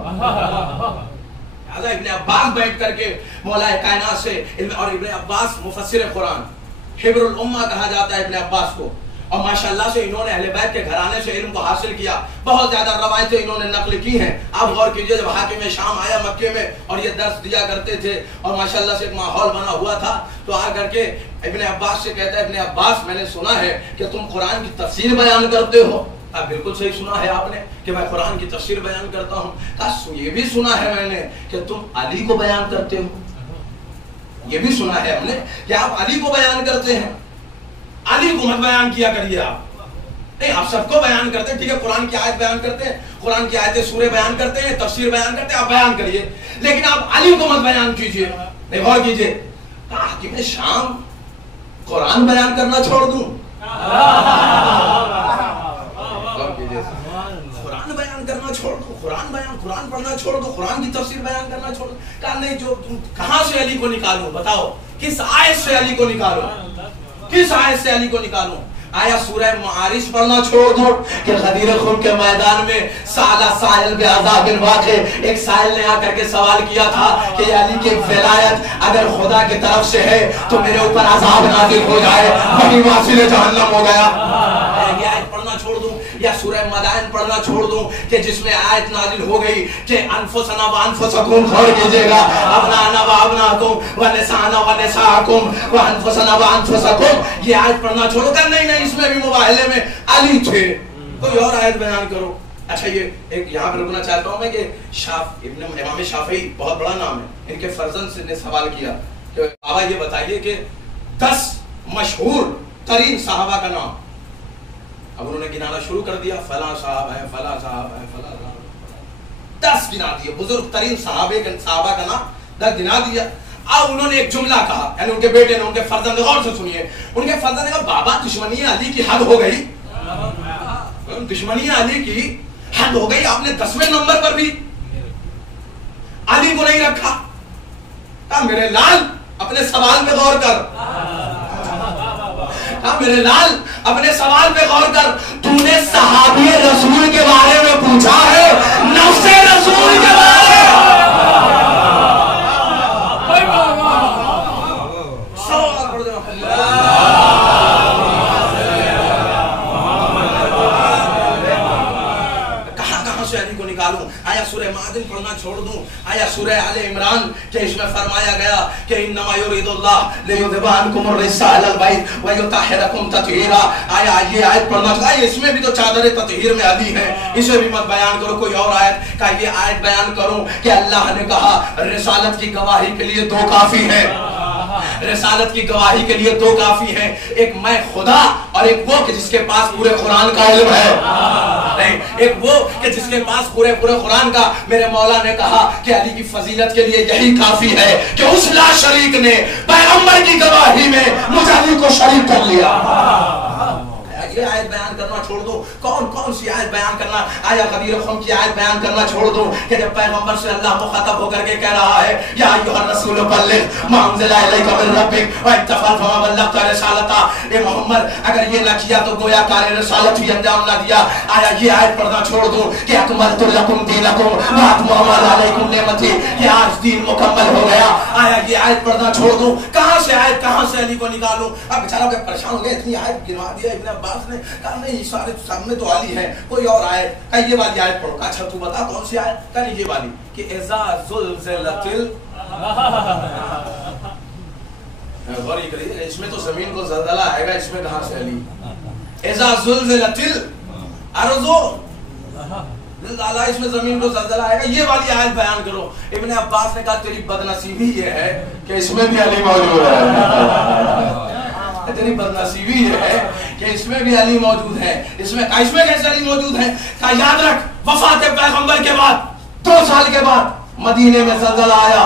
इब्ने अब्बास बैठ करके मौलाए कायनात से, और इब्ने अब्बास मुफस्सिर कुरान, हिब्रुल उम्मा कहा जाता है इब्ने अब्बास को। और माशाल्लाह से इन्होंने अहले बैत के घराने से इल्म को हासिल किया, बहुत ज्यादा रवायतें इन्होंने नकल की हैं। आप गौर कीजिए, जब हाकिम शाम आया मक्के में और ये दर्स दिया करते थे और माशाल्लाह से एक माहौल बना हुआ था, तो आकर के इब्ने अब्बास से कहता है, इब्ने अब्बास मैंने सुना है कि तुम कुरान की तफसीर बयान करते हो। बिल्कुल सही सुना है आपने कि मैं कुरान की तफसीर बयान करता हूँ। कहा ये भी सुना है मैंने कि तुम अली को बयान करते हो, ये भी सुना है हमने कि आप अली को बयान करते हैं। अली को मत बयान किया करिए आप, नहीं आप सबको बयान करते हैं, ठीक है, कुरान की आयत बयान करते हैं, कुरान की आयतें सूरे बयान करते हैं, तफसीर बयान करते हैं, आप बयान करिए, लेकिन आप अली को मत बयान कीजिए। नहीं गौर कीजिए, कहा कि मैं शाम कुरान बयान करना छोड़ दूं, कुरान बयान करना छोड़ दो, कुरान पढ़ना छोड़ दो, कुरान की तफसीर बयान करना छोड़ दो। कहा नहीं, जो तुम कहां से अली को निकालूं, बताओ किस आयत से अली को निकालूं, किस आयत से अली को निकालूं? आया सूरह मुआरिज पढ़ना छोड़ दो कि गदीर खुम के मैदान में साला साहिल बे अज़ाबिल वाक़े, एक साहिल ने आकर के सवाल किया था कि अली की विलायत अगर खुदा की तरफ से है तो मेरे ऊपर अज़ाब नाज़िल हो जाए, वही वासिल जहन्नम हो गया। ये आयत पढ़ना छोड़ दूं या सूरह मदाइन पढ़ना छोड़ दूं कि जिसमें आयत नाजिल हो गई कि अनफुसना व अनफुसकुम, गौर कीजिएगा, अबनाना व अबनाकुम व निसाना व निसाकुम व अनफुसना व अनफुसकुम, ये आयत पढ़ना छोड़ो। कर नहीं, इसमें भी मुबाहले में अली थे, कोई और आयत बयान करो। अच्छा, ये एक यहाँ पे रुकना चाहता हूँ मैं कि इमाम शाफी बहुत बड़ा नाम है, इनके फर्जंद ने सवाल किया कि बाबा ये बताइए कि 10 मशहूर तरीन सहाबा का नाम। अब उन्होंने गिनाना शुरू कर दिया, फला साहब है, फला साहब है, फला साहब, 10 गिना दिए, बुजुर्ग तरीन सहाबा का नाम 10 गिना दिया। अब उन्होंने एक जुमला कहा, यानी उनके बेटे ने, उनके फर्जंद, गौर से सुनिए, उनके फर्जंद ने कहा बाबा दुश्मनी अली की हद हो गई, दुश्मनी अली की हद हो गई, आपने 10वें नंबर पर भी अली को नहीं रखा। कहा मेरे लाल अपने सवाल पे गौर कर, मेरे लाल अपने सवाल पे गौर कर, तूने सहाबी रसूल के बारे में पूछा है, नफ्से रसूल के बारे में। कहां से अली को निकालूं? आया सूरह मादिन पढ़ना छोड़ दूं? आया सूरह आले इमरान के इसमें फरमाया गया कि इन्नमा युरिदुल्लाह लियुज़हिबा अन्कुम अर्रिज्सा अलल बैत व युतहिरकुम तत्हीरा। आया ये आयत पढ़ना चाहिए, इसमें भी तो चादर तत्हीर में अली है, इसे भी मत बयान करो, कोई और आयत का ये आयत बयान करूं कि अल्लाह ने कहा रिसालत की गवाही के लिए 2 काफी है, रिसालत की गवाही के लिए 2 काफी है, एक मैं खुदा और एक वो कि जिसके पास पूरे कुरान का इल्म है। नहीं, एक वो कि जिसके पास पूरे कुरान का, मेरे मौला ने कहा कि अली की फजीलत के लिए यही काफी है कि उस ला शरीक ने पैगंबर की गवाही में मुझे अली को शरीक कर लिया। ये आयत बयान करना छोड़ दो, कौन सी आयत बयान करना? आया गदीर खुम की आयत बयान करना छोड़ दो कि जब पैगंबर से अल्लाह मुखातब होकर के कह रहा है या अय्युहर रसूल बल्लिग मा उनज़िला इलैका मिन रब्बिक व इत्तफ़अ फमा बल्लग़्ता रिसालता। ए मोहम्मद, अगर ये ना किया तो गोया कार रिसालत ही अंजाम ना दिया। आया ये आयत पढ़ना छोड़ दो कि अकमलतु लकुम दीनकुम व अतममतु अलैकुम निअमती, कि आज दीन मुकम्मल हो गया। आया ये आयत पढ़ना छोड़ दो। कहां से आयत, कहां से अली को निकालूं? अब बेचारा के परेशान हो गए, इतनी आयत गिनवा दिया इब्न अब्बास ने। कहा नहीं, सारे सामने तो अली है, कोई और आयत। कहा ये वाली आयत पढ़ो। कहा अच्छा तू बता कौन सी आयत? कहा नहीं ये वाली कि इज़ा ज़ुलज़िलतिल, गौर करिए, इसमें तो जमीन को ज़लज़ला आएगा, इसमें कहां से अली? इज़ा ज़ुलज़िलतिल अर्ज़ु, इसमें जमीन को ज़लज़ला आएगा, ये वाली आयत बयान करो। इब्न अब्बास ने कहा तेरी बदनसीबी ये है कि इसमें भी अली मौजूद है, तेरी बदनसीबी ये है कि इसमें भी अली मौजूद है। इसमें कैसे अली मौजूद है? का याद रख, वफात पैगंबर के बाद 2 साल के बाद मदीने में ज़लज़ला आया,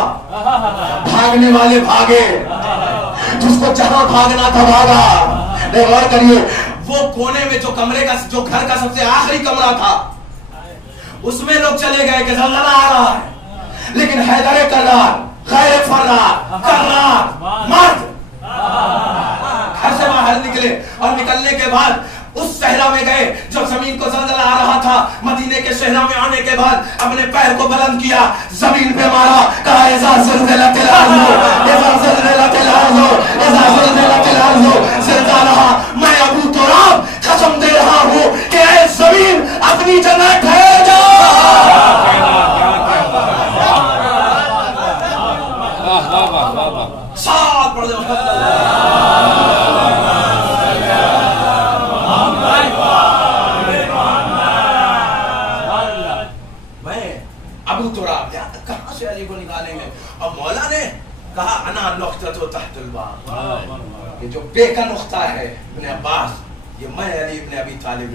भागने वाले भागे, जिसको जहां भागना था भागा। गौर करिए, वो कोने में जो कमरे का, जो घर का सबसे आखिरी कमरा था, उसमें लोग चले गए कि ज़लज़ला आ रहा है, लेकिन हैदर करार, गैर फरार, करार मर्द घर से बाहर निकले और निकलने के बाद उस सहरा में गए जब जमीन को ज़लज़ला आ रहा था। मदीने के सहरा में आने के बाद अपने पैर को बुलंद किया, जमीन पे मारा, कहा इज़ा ज़ुलज़िलतिल अर्ज़ु, इज़ा ज़ुलज़िलतिल अर्ज़ु, इज़ा ज़ुलज़िलतिल अर्ज़ु ज़िलज़ालहा। मैं अबू तुराब कसम दे रहा हूं कि ऐ जमीन अपनी जगह ठहर जा। साथ पढ़ दो। और मौला ने कहा अना नुक्ततु तहतुल बाब, ये जो बे का नुक्ता है इब्न अब्बास, ये मैं अली इब्न अबी तालिब,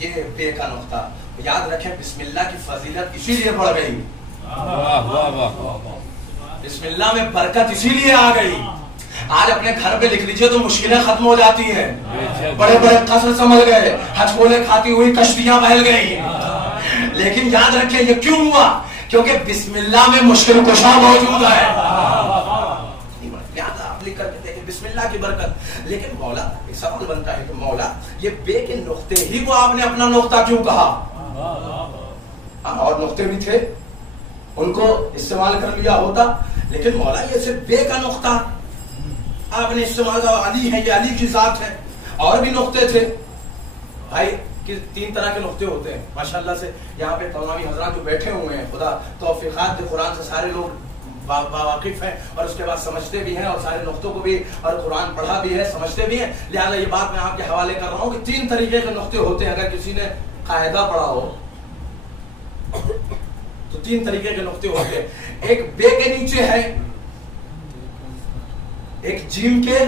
ये बे का नुक्ता। याद रखें बिस्मिल्लाह की फजीलत इसीलिए बढ़ गई, बिस्मिल्लाह में बरकत इसीलिए आ गई। आज अपने घर पे लिख लीजिए तो मुश्किलें खत्म हो जाती हैं, बड़े बड़े कसर संभल गए, हजकोले खाती हुई कश्तियां बहल गई। लेकिन याद रखें ये क्यों हुआ, क्योंकि बिस्मिल्लाह में मुश्किल कुशा मौजूद है। याद आप लिख करके देखें बिस्मिल्लाह की बरकत। लेकिन मौला एक सवाल बनता है कि मौला ये बे के नुक्ते ही वो आपने अपना नुक्ता क्यों कहा? और नुक्ते भी थे, उनको इस्तेमाल कर लिया होता, लेकिन मौला ये सिर्फ बे का नुक्ता आपने इस्तेमाल का, अली है, ये अली की जात है। और भी नुक्ते थे भाई कि 3 तरह के नुक्ते होते हैं माशाल्लाह से। यहाँ पे तमामी हजरात जो बैठे हुए हैं, खुदा तौफीकात दे, कुरान से सारे लोग वाकिफ हैं और उसके बाद समझते भी हैं और सारे नुक्तों को भी, और कुरान पढ़ा भी है, समझते भी हैं। लिहाजा ये बात मैं आपके हवाले कर रहा हूँ कि 3 तरीके के नुक्ते होते हैं। अगर किसी ने कायदा पढ़ा हो तो 3 तरीके के नुक्ते होते हैं। एक बे के नीचे है, एक जीम के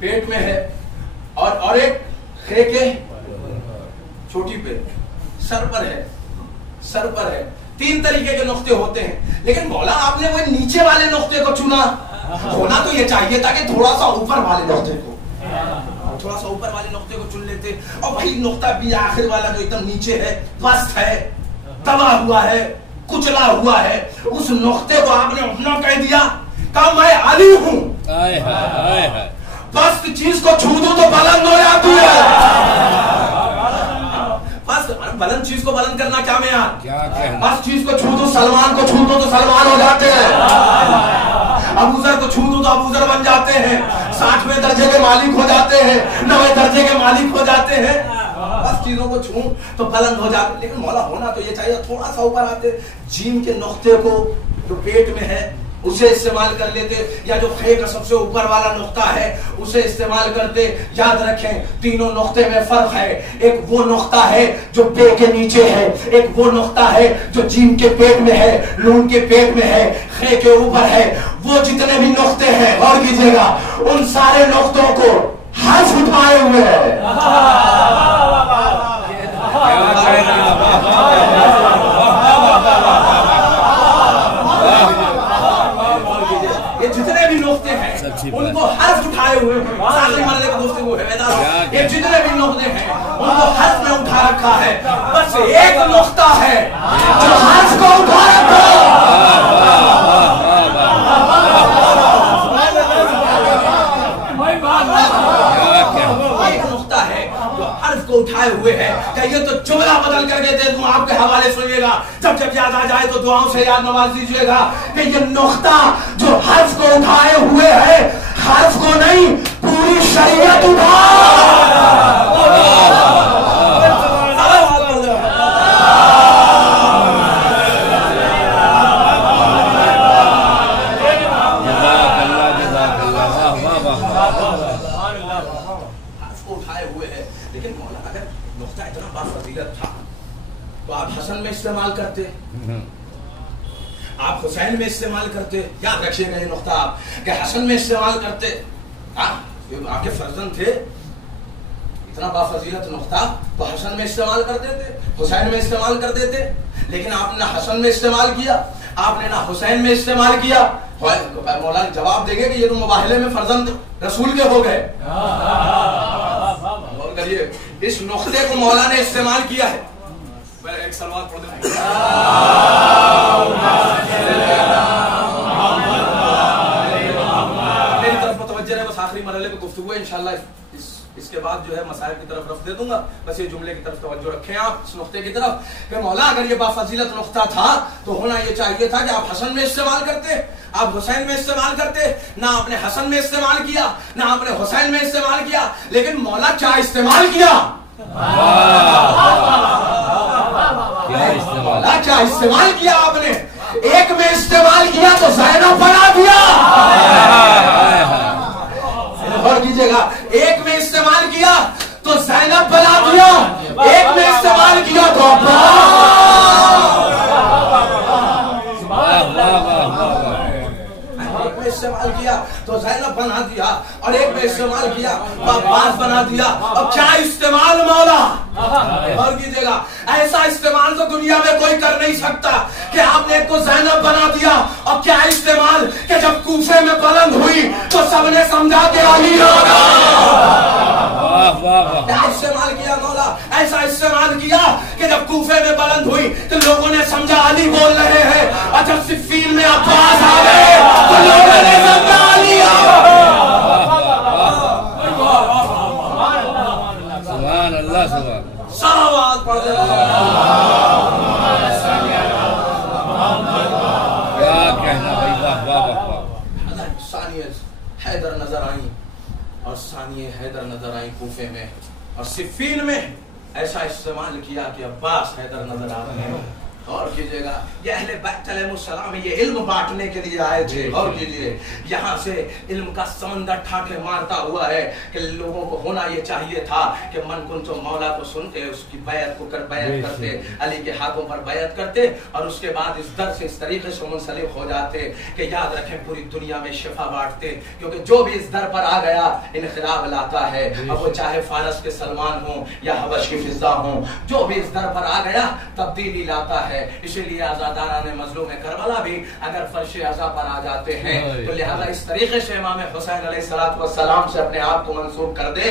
पेट में है, और एक खे के छोटी पे सर पर है। 3 तरीके के नुक्ते होते हैं। लेकिन मौला आपने वो नीचे वाले नुक्ते को चुना। होना तो ये चाहिए था कि थोड़ा सा ऊपर वाले नुक्ते को, थोड़ा सा ऊपर वाले नुक्ते को चुन लेते, और वही नुक्ता भी आखिर वाला जो एकदम नीचे है, पस्त है, तबाह हुआ है, कुचला हुआ है, उस नुक्ते को आपने अपना कह दिया। कहा मैं अली हूं। पस्त चीज को छू दो तो बुलंद हो जाती है। बुलंद चीज को बुलंद करना क्या में यार, पस्त चीज को छू दो, सलमान को छू दो तो सलमान हो जाते हैं, अबूजर को छू दो तो अबूजर बन जाते हैं, 60वें दर्जे के मालिक हो जाते हैं, 9वें दर्जे के मालिक हो जाते हैं। बस चीजों को छू तो बुलंद हो जाते। लेकिन मौला होना तो ये चाहिए थोड़ा सा ऊपर आते, जीम के नुक्ते को जो पेट में है उसे इस्तेमाल कर लेते, या जो खे का सबसे ऊपर वाला नुक्ता है उसे इस्तेमाल करते। याद रखें तीनों नुक्ते में फर्क है। एक वो नुक्ता है जो पे के नीचे है, एक वो नुक्ता है जो जीम के पेट में है, नून के पेट में है, खे के ऊपर है। वो जितने भी नुक्ते हैं गौर कीजिएगा, उन सारे नुक्तों को हर्फ उठाए हुए है। जितने भी नुक्ते हैं उनको हर्फ उठाए हुए ये जितने भी नुक्ते हैं उनको हर्फ में उठा रखा है। बस एक नुक्ता है जो हर्फ को उठा रखा उठाए हुए हैं। क्या ये तो जुमला बदल करके दे दूं आपके हवाले सुनिएगा, जब जब याद आ जाए तो दुआओं से याद नवाज दीजिएगा कि ये नुक्ता जो हर्फ को उठाए हुए है, हर्फ को नहीं पूरी शरीयत उठा। में इस्तेमाल करते, आप हुसैन में इस्तेमाल करते। याद रखिएगा ये नुक्ता आप कि हसन में इस्तेमाल करते। आपके फर्जंद थे, इतना बाफजीलत नुक्ता तो हसन में इस्तेमाल कर देते, हुसैन में इस्तेमाल कर देते। लेकिन आपने ना हसन में इस्तेमाल किया, आपने ना हुसैन में इस्तेमाल किया। मौला जवाब देंगे कि ये तो मुबाहले में फर्जंद रसूल के हो गए। करिए इस नुक्ते को मौला ने इस्तेमाल किया है। एक सलवात पढ़ दें। मेरी तरफ तवज्जो है, बस आखिरी मरहले में गुफ्तगू है इंशाल्लाह। इसके बाद जो है मसाइल की तरफ रफ दे दूंगा। बस ये जुमले की तरफ तवज्जो रखें आप इस नुक्ते की तरफ कि मौला अगर ये बाफजीलत नुक्ता था तो होना ये चाहिए था कि आप हसन में इस्तेमाल करते, आप हुसैन में इस्तेमाल करते। ना आपने हसन में इस्तेमाल किया, ना आपने हुसैन में इस्तेमाल किया। लेकिन मौला क्या इस्तेमाल किया? क्या इस्तेमाल किया आपने? एक में इस्तेमाल किया तो ज़ैनब बना दिया। और कीजिएगा, एक में इस्तेमाल किया तो ज़ैनब बना दिया, एक में इस्तेमाल किया तो अब्बास। तो ज़ैनब बना दिया, और एक में इस्तेमाल किया तो अब्बास बना दिया। अब क्या इस्तेमाल मौला, और कीजिएगा, ऐसा इस्तेमाल तो दुनिया में कोई कर नहीं सकता कि आपने एक को ज़ैनब बना दिया। और क्या इस्तेमाल कि जब कूफे में बुलंद हुई तो सबने समझा के अली होगा। क्या इस्तेमाल किया मौला, ऐसा इस्तेमाल किया कि जब कूफे में बुलंद हुई तो लोगों ने समझा अली बोल रहे हैं, और जब सिफ़ीन में अब्बास आ गए तो लोगों ने समझा अली। सुभान अल्लाह, सुभान सलावत पढ़ दे। क्या कहना भाई, वाह वाह वाह। सानिया हैदर नजर आई, और सानिया हैदर नजर आई कूफे में, और सिफ़ीन में ऐसा इस्तेमाल किया कि अब्बास हैदर नजर आ रहे हैं। और कीजिएगा, ये अहले बैत अलैहिस्सलाम ये इल्म बांटने के लिए आए थे। और कीजिए, यहाँ से इल्म का समंदर ठाठे मारता हुआ है कि लोगों को होना ये चाहिए था कि मन कुन तो मौला को सुनते, उसकी बैत को कर बैत करते, अली के हाथों पर बैत करते, और उसके बाद इस दर से इस तरीके से मुंसलिक हो जाते कि याद रखें पूरी दुनिया में शिफा बांटते। क्योंकि जो भी इस दर पर आ गया इनकलाब लाता है, अब वो चाहे फारस के सलमान हो या हबश की फिजा हो, जो भी इस दर पर आ गया तब्दीली लाता है। इसीलिए आज़ादारान मज़लूम करबला भी अगर फर्श अज़ा पर आ जाते हैं तो लिहाजा इस तरीके से इमाम हुसैन अलैहिस्सलाम से अपने आप को मंसूब कर दे,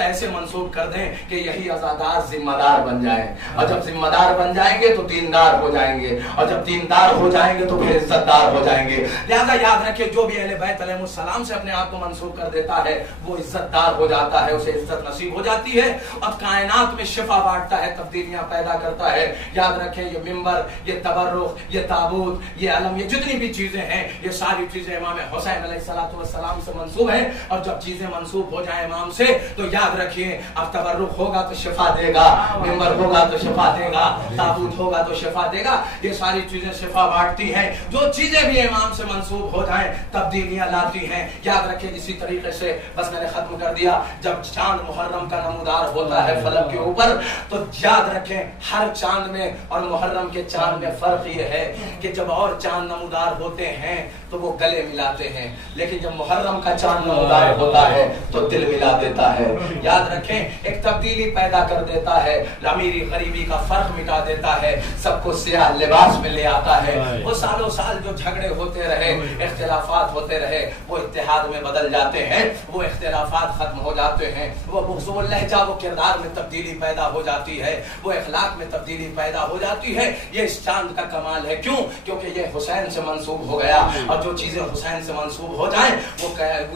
ऐसे मंसूब कर दें कि यही आज़ादार जिम्मेदार बन जाए, और जब जिम्मेदार बन जाएंगे तो दीनदार हो जाएंगे, और जब दीनदार हो जाएंगे तो फिर इज्जतदार हो जाएंगे। लिहाजा याद रखिए, जो भी अहले बैत अलैहिस्सलाम से अपने आप को मंसूब कर देता है वो इज्जतदार हो जाता है, उसे इज्जत नसीब हो जाती है, और कायनात में शिफा बांटता है, तब्दीलियां पैदा करता है। याद रखें, ये मिंबर, ये तबर्रुख, ये ताबूत, ये अलम, ये जितनी भी चीजें हैं, ये सारी चीजें इमाम हुसैन अलैहिस्सलाम से मंसूब है। और जब चीजें मंसूब हो जाए इमाम से तो याद रखिए, अब तबर्रुख होगा तो शिफा देगा, मिंबर होगा तो शिफा देगा, ताबूत होगा तो शिफा देगा। ये सारी चीजें शिफा बांटती हैं। जो चीजें भी इमाम से मंसूब हो जाए तब्दीलियां लाती हैं। याद रखिए, इसी तरीके से बस मैंने खत्म कर दिया, जब चांद मुहर्रम का नमूदार होता है फलक के ऊपर, तो याद रखें हर चांद में और मुहर्रम के चांद में फर्क ये है कि जब और चांद नमूदार होते हैं तो वो गले मिलाते हैं, लेकिन जब मुहर्रम का चांद नमूदार होता है तो दिल मिला देता है। याद रखें, एक तब्दीली पैदा कर देता है, अमीरी गरीबी का फर्क मिटा देता है, सबको सियाह लिबास में ले आता है। वो सालों साल जो झगड़े होते रहे, इख्तिलाफात होते रहे, वो इत्तेहाद में बदल जाते हैं, वो इख्तिलाफात खत्म हो जाते हैं, वो लहजा, वो किरदार में तब्दीली पैदा हो जाती है, वो अखलाक में तब्दीली पैदा हो जाती है। ये इस चांद का कमाल है। क्यों? क्योंकि ये हुसैन से मंसूब हो गया, और जो चीजें हुसैन से मंसूब हो जाएं वो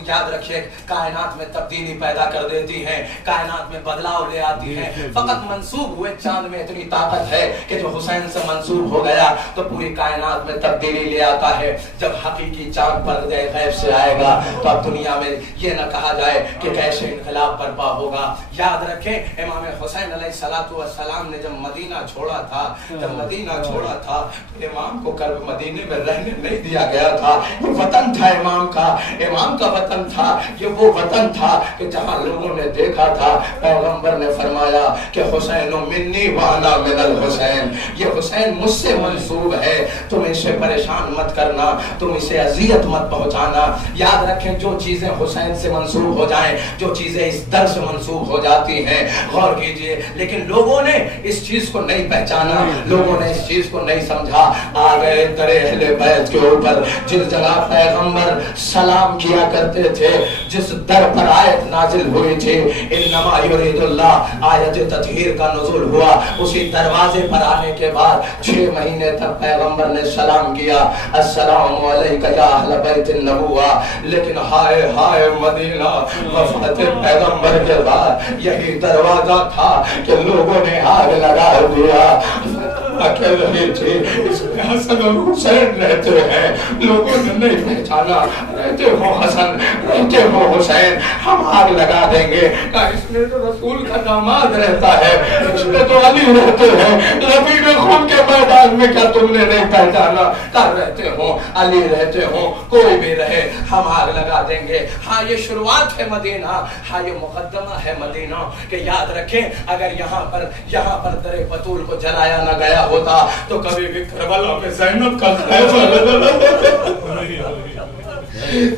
याद रखिए कायनात में तब्दीली पैदा कर देती हैं, कायनात में बदलाव ले आती हैं। फकत मंसूब हुए चांद में इतनी ताकत है कि जो हुसैन से मंसूब हो गया तो पूरी कायनात में तब्दीली ले आता है। जब हकीकी चांद पर्दे गैब से आएगा तो अब दुनिया में ये न कहा जाए कि कैसे इनकलाब बर्पा होगा। याद रखें, इमाम हुसैन अलैहिस्सलाम ने जब मदीना छोड़ा था, इमाम को कर मदीने में रहने नहीं दिया गया था। ये वतन था इमाम का वतन था। ये वो वतन था कि जहां लोगों ने देखा था, पैगंबर ने फरमाया कि हुसैन मिन्नी व अना मिनल हुसैन, ये हुसैन मुझसे मंसूब है, तुम इसे परेशान मत करना, तुम इसे अजियत मत पहुंचाना। याद रखें, जो चीजें हुसैन से मंसूब हो जाएं, जो चीजें इस दर से मंसूब हो जाती हैं, गौर कीजिए। लेकिन लोगों ने इस चीज को नहीं पहचाना, लोगों ने इस चीज को नहीं समझा। आ गए दरे अहले बैत के ऊपर, जिस जगह पैगंबर सलाम किया करते थे, जिस दर पर आयत नाजिल हुई थी, इन्नमा युरीदुल्लाह, आयत ततहीर का नुज़ूल हुआ, उसी दरवाजे पर आने के बाद 6 महीने तक पैगंबर ने सलाम किया, अस्सलामु अलैका या अहले बैत नबुवा। लेकिन हाय हाय मदीना, वफात पैगंबर के बाद यही दरवाजा था कि लोगों ने आग लगा दिया। रही थी, इसमें हसन और हुसैन रहते हैं, लोगों ने नहीं पहचाना। रहते हो हसन, रहते हो हुसैन, हम आग लगा देंगे। इसमें तो रसूल का दामाद रहता है, इसमें तो अली रहते हैं, रबीब खून के मैदान में क्या तुमने नहीं पहचाना? कर रहते हो, अली रहते हो, कोई भी रहे, हम आग लगा देंगे। हाँ, ये शुरुआत है मदीना, हाँ ये मुकद्दमा है मदीना। कि याद रखें, अगर यहाँ पर दरे बतूल को जलाया न गया होता तो कभी भी करबला में ज़ैनब का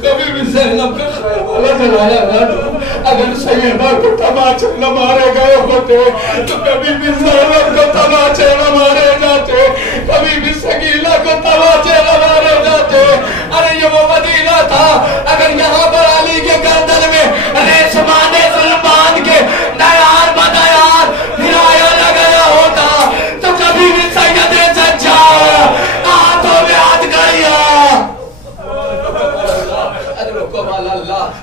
कभी भी ज़ैनब का ख्याल जलाया ना तो अगर सैयदा को तमाचे न मारे गए होते तो कभी भी ज़ैनब को तमाचे न मारे जाते, कभी भी सगीला को तमाचे न मारे जाते। अरे ये वो मदीना था, अगर यहाँ पर अली के गर्दन में रेशमाने बांध के दयार बदयार हिलाया न गया होता तो कभी भी सैयदे सज्जाद हाथों में हाथ गड़िया।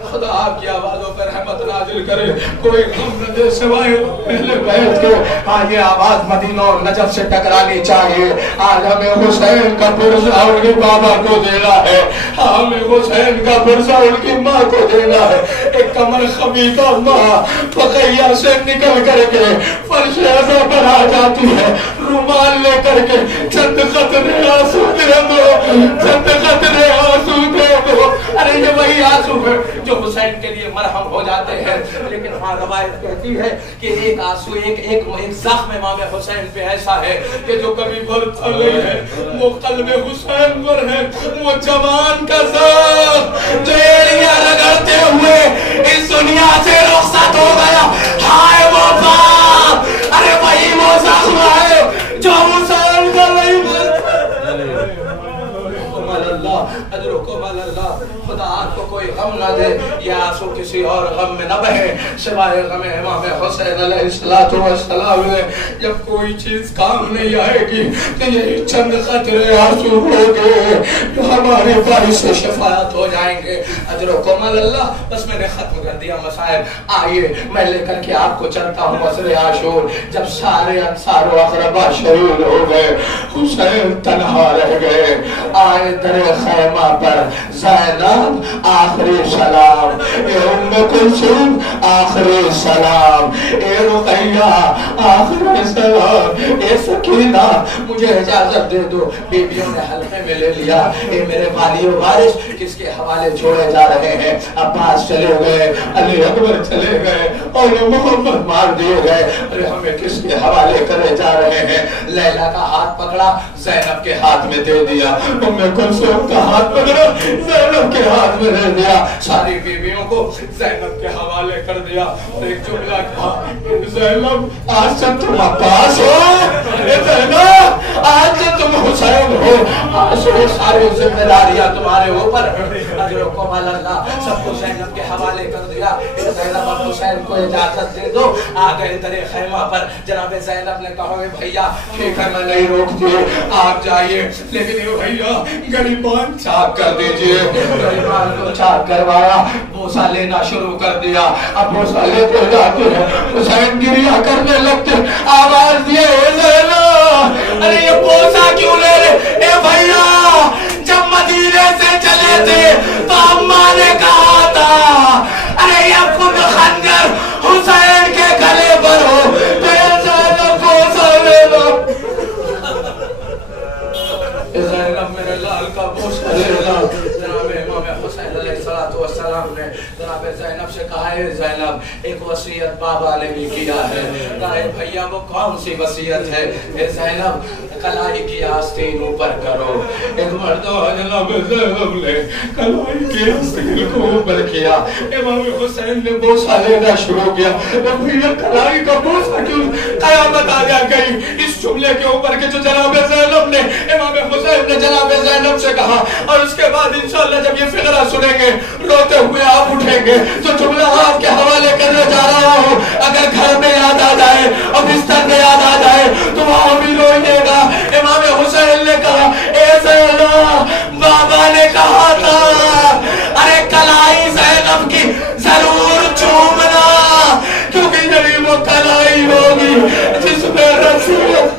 खुदा आपकी आवाज़ों पर रहमत नाजिल करे, कोई गम न दे सिवाय पहले बैठ के। हाँ, ये आवाज़ मदीना और नजफ से टकरानी चाहिए। आज हमें हुसैन का पुरसा उनके बाबा को देना है, हमें हुसैन का पुरसा उनकी माँ को देना है। एक कमर खबीता माँ फकैया से निकल करके फर्श ऐसा पर आ जाती है, रुमाल लेकर के चंद कतरे आंसू दे दो, चंद कतरे आंसू दे दो। अरे ये वही आंसू है जो हुसैन के लिए मरहम हो जाते हैं। लेकिन हाँ, रवायत कहती है कि एक आंसू एक एक एक जख्म इमाम हुसैन पे ऐसा है कि जो कभी भरता नहीं है, वो कल्बे हुसैन पर है। वो जवान का जख्म जो एड़ियां रगड़ते हुए इस दुनिया से रुखसत हो गया, हाय वो बाप, अरे वही वो जख्म है जो हुसैन का नहीं खुदा आपको कोई गम न दे, या आंसू किसी और गम में न बहे सिवाय गम इमाम हुसैन अलैहिस्सलातु वस्सलाम में। जब कोई चीज काम नहीं आएगी तो यही चंद कतरे आंसू होंगे जो हमारे बारिश से शफाअत हो जाएंगे। अजरुकुम अल्लाह। बस मैंने खत्म कर दिया मसाइल। आइए मैं लेकर के आपको चलता हूँ असरे आशूर, जब सारे अंसार व अक़रबा शहीद हो गए, हुसैन तन्हा रह गए। आए दरे खैमा पर ज़ैनब आखिरी सलाम, ए उम्मे कुलसूम आखिरी सलाम, ए रुक़ैया आखिरी सलाम, ए सकीना मुझे इजाजत दे दो। बीबियों ने हल्के में ले लिया। ए मेरे वाली वारिस किसके हवाले छोड़े जा रहे हैं? अब्बास चले गए, अली अकबर चले गए और मोहम्मद मार दिए गए। अरे हमें किसके हवाले करे जा रहे हैं? लैला का हाथ पकड़ा, ज़ैनब के हाथ में दे दिया। उम्मे कुलसूम का हाथ पकड़ा, ज़ैनब के हाथ में दे दिया। सारी बीवियों को ज़ैनब के हवाले कर दिया और एक जुमला कहा, ज़ैनब आज से तुम अब्बास हो, ज़ैनब आज से तुम हुसैन हो, आज से सारी जिम्मेदारियां तुम्हारे ऊपर। अजरुकुम अल्लाह। सबको ज़ैनब के हवाले कर दिया। ज़ैनब अब हुसैन को इजाजत दे दो। आ गए दरे खैमा पर। जनाब ज़ैनब ने कहा, भैया ठीक है मैं नहीं रोकती, आप जाइए, लेकिन ये भैया गरीबान चाक कर दीजिए। गरीबान को चाक करवाया, बोसा लेना शुरू कर दिया। अब बोसा लेते जाते हैं, हुसैन गिरिया करने लगते, आवाज दिए, अरे ये बोसा क्यों ले रहे? ए भैया जब मदीने से चले थे तो अम्मा ने कहा था, अरे ये खुद खंजर हुसैन के गले पर हो तो बोसा ले लो। ज़ैनब मेरे लाल का बोसा ले लो। जनाब इमाम हुसैन अलैहिस्सलातु वस्सलाम ने जनाब ज़ैनब से कहा है, ज़ैनब एक वसीयत बाबा ने भी किया है। कहा भैया वो कौन सी वसीयत है? ज़ैनब कलाई की आस्तीन ऊपर करो। एक मर्दों जनाब ज़ैनब ने कलाई की आस्तीन को ऊपर किया। इमाम हुसैन ने बोसा लेना शुरू किया। भैया कलाई का बोसा क्यों? कयामत आ जा गई इस जुमले के ऊपर के जो जनाब ज़ैनब ने इमाम हुसैन ने जनाब ज़ैनब से कहा। और उसके बाद इंशाअल्लाह जब ये फिक्रा सुनेंगे रोते हुए आप उठेंगे तो जुमला आपके हवाले करने जा रहा हूँ। अगर घर में याद आ जाए और बिस्तर में याद आ जाए तो वहां भी रोइएगा। इमाम हुसैन ने कहा, ए ज़ैनब बाबा ने कहा था, अरे कलाई ज़ैनब की जरूर चूमना, क्योंकि यही वो कलाई होगी जिसमें रसूल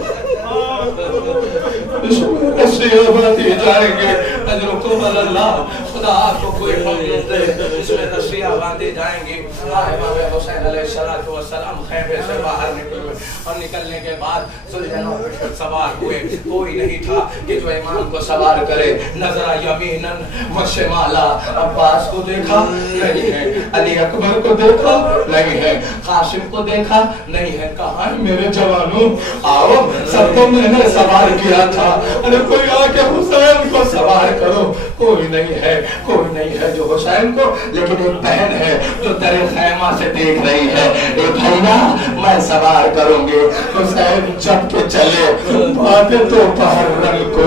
बाती जाएंगे। अजरुकुम अल्लाह। खुदा आपको कोई गम न दे, इसमें रस्सियां बांधी जाएंगी। इमाम हुसैन अलैहिस्सलातु वस्सलाम खैमे से बाहर निकले और निकलने के बाद सुल्तान पर सवार हुए। कोई नहीं था कि जो इमाम को सवार करे। नजरा यमीनन व शिमाला, अब्बास को देखा नहीं है, अली अकबर को देखा नहीं है, कासिम को देखा नहीं है। कहाँ है मेरे जवानों? आओ, सबको मैंने सवार किया था। अरे कोई आके हुसैन को सवार करो। कोई नहीं है, कोई नहीं है। हुसैन को, लेकिन एक बहन है जो दरे खैमा से देख रही है। ए भैया मैं सवार करूंगी। हुसैन जब के चले बातें तो बाहर रंग को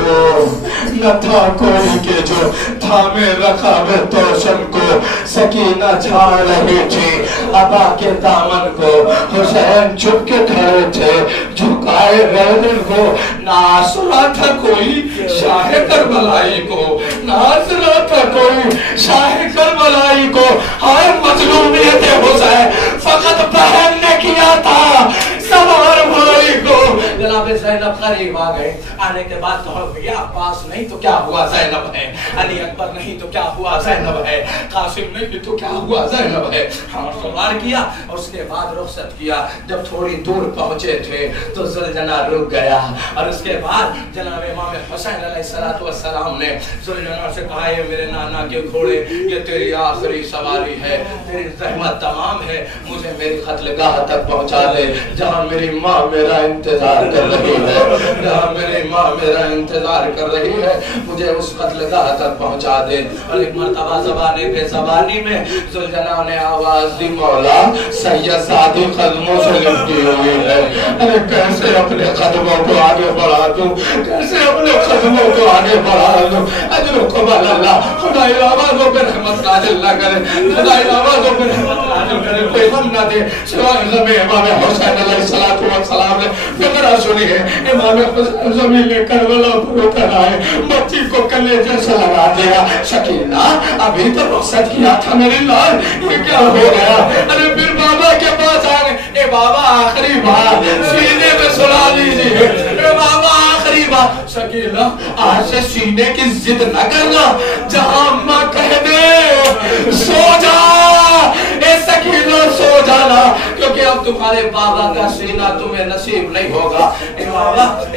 न था कोई के जो थामे रखा वे तोशन को। सकीना झाड़ रही थी अबा के दामन को। हुसैन चुप के खड़े थे झुकाए गर्दन को। नाच रहा था कोई शाह करबलाई को, नाच रहा था कोई शाह करबलाई को। हाय मजलूमियत हुसैन फकत बहन ने किया था सवार भाई को। जनाब ज़ैनब करीब आ गए। आने के बाद कहा भैया अब्बास नहीं तो क्या हुआ ज़ैनब है, अली अकबर नहीं तो क्या हुआ ज़ैनब है, कासिम नहीं तो क्या हुआ ज़ैनब है। हाँ सवार किया और उसके बाद रुखसत किया। जब थोड़ी दूर पहुंचे थे तो जुलजना रुक गया और उसके बाद जनाब इमाम हुसैन अलैहिस्सलाम ने जुलजना से कहा ये मेरे नाना के घोड़े, ये तेरी आखिरी सवारी है, तेरी ज़हमत तमाम है, मुझे मेरी खतलगाह तक पहुंचा दे जहाँ मेरी माँ मेरा इंतजार कर रही है, जहाँ मेरी माँ मेरा इंतजार कर रही है, मुझे उस कत्लगाह तक पहुंचा दे। और एक मर्तबा ज़बानी पे ज़बानी में जुलजना ने आवाज दी मौला सैयद सादी कदमों से लिपटी हुई है, अरे कैसे अपने कदमों को आगे बढ़ा दूं, कैसे अपने कदमों को आगे बढ़ा दूं। अजर कबल अल्लाह खुदाई आवाज़ों पे रहमत नाज़िल ना करे, खुदाई आवाज़ों पे रहमत नाज़िल करे, कोई गम ना दे सिवाय गम इमाम हुसैन अलैहिस्सलाम ने। फिक्र सुनिए इमाम हुसैन ज़मीन में करबला पर उतर आए, बच्ची को कलेजे से लगा दिया। शकीना अभी तो रुखसत किया था मेरी लाल, ये क्या हो गया। अरे फिर बाबा के पास आ गए। ए बाबा आखिरी बार सीने में सुला लीजिए, ए बाबा आखिरी बार। शकीना आज से सीने की जिद न करना, जहां अम्मा कह दे सो जा, ए शकीना सो जाना, क्योंकि अब तुम्हारे बाबा का सीना तुम्हें नसीब नहीं होगा। ए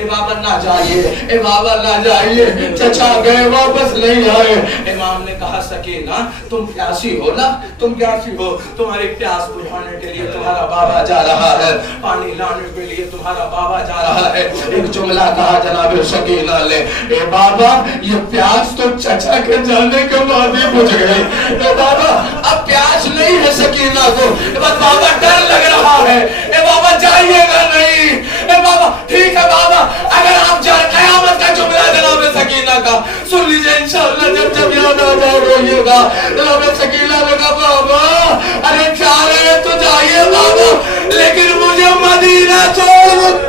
बाबा ना जाइए, ए बाबा ना जाइए, चचा गए वापस नहीं आए। इमाम ने कहा सकीना तुम प्यासी हो ना, तुम प्यासी हो, तुम्हारी प्यास बुझाने के लिए तुम्हारा बाबा जा रहा है, पानी लाने के लिए तुम्हारा बाबा जा रहा है। एक जुमला कहा जनाब सकीना ने, ए बाबा ये प्यास तो चचा के जाने के बाद ही बुझ गई। ए बाबा अब प्यास नहीं है सकीना को, बस बाबा डर लग रहा है। ए बाबा जाइएगा नहीं। ए बाबा ठीक है बाबा, अगर आप जा क़यामत का जुमला जनाब सकीना का सुन लीजिए इंशाअल्लाह, जब जब याद आ जाए रोइएगा। जनाब सकीना ने कहा बाबा अरे जा रहे तो जाइए बाबा, लेकिन मुझे मदीना छोड़।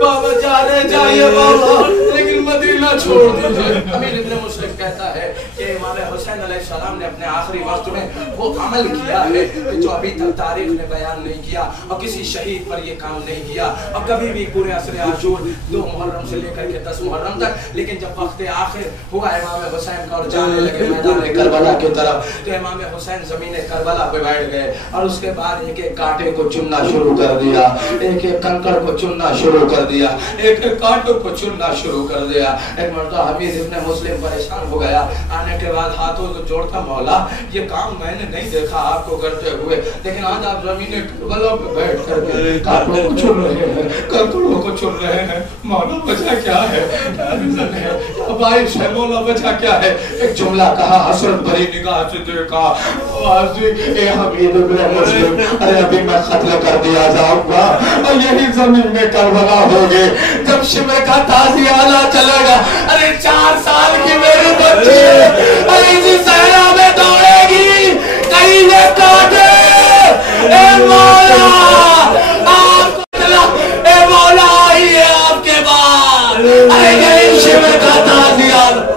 बाबा जा रहे जाइए बाबा, लेकिन मदीना छोड़ दीजिए। अमीर इब्न मुस्लिम कहता है कि इमाम हुसैन अलैहिस्सलाम ने अपने आखिरी वक्त में वो अमल किया है जो अभी तक तारीख ने बयान नहीं किया और किसी शहीद पर ये काम नहीं किया और कभी भी पूरे असर आशूर 2 मुहर्रम से लेकर के 10 मुहर्रम तक। लेकिन जब वक्त आखिर हुआ इमाम हुसैन का और जाने लगे मैदान करबला की तरफ, तो इमाम हुसैन ज़मीन करबला पे बैठ गए और उसके बाद एक एक कांटे को चुनना शुरू कर दिया, एक एक कंकड़ को चुनना शुरू कर दिया, एक एक कांटों को चुनना शुरू कर दिया। एक मर्तबा हमीद इब्न मुस्लिम परेशान हो गया। आने के बाद हाथों को जोड़ता मौला ये काम मैंने नहीं देखा आपको करते हुए, लेकिन आज आप ज़मीन करबला पे बैठ करके कांटों को चुन रहे हैं, कंकड़ों को चुन रहे हैं। मौला वजह क्या है, क्या रीज़न है, क्या बाइश है, मौला वजह क्या है। एक जुमला कहा हसरत भरी निगाह से देखा, ए हमीद इब्न मुस्लिम अरे अभी मैं कत्ल कर दिया जाऊंगा और यही जमीन में करबला होगी। जब शिमर का ताज़ियाना चलेगा, अरे 4 साल की मेरी बच्ची अरे इसी सहरा में दौड़ेगी, कहीं ये काटे। ए मौला आपको, ए मौला आइए आपके बाद, अरे यही शिमर का ताज़ियाना।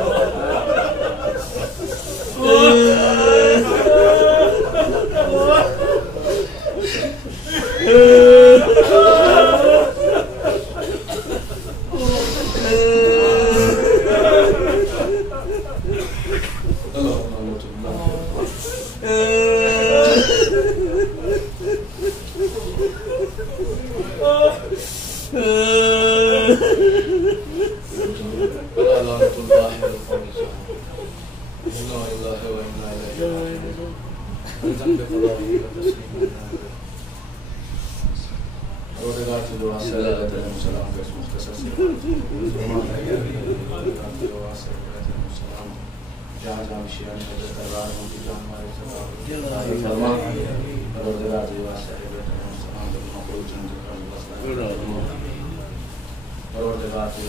रोज़गार से जो सलाम के मुख्तसर से जहाँ जहाँ शियान नजर कर रहा हूँ कि जान हमारे फरमा रोज़गार जो सलाम के मखलूक जन रोज़गार जो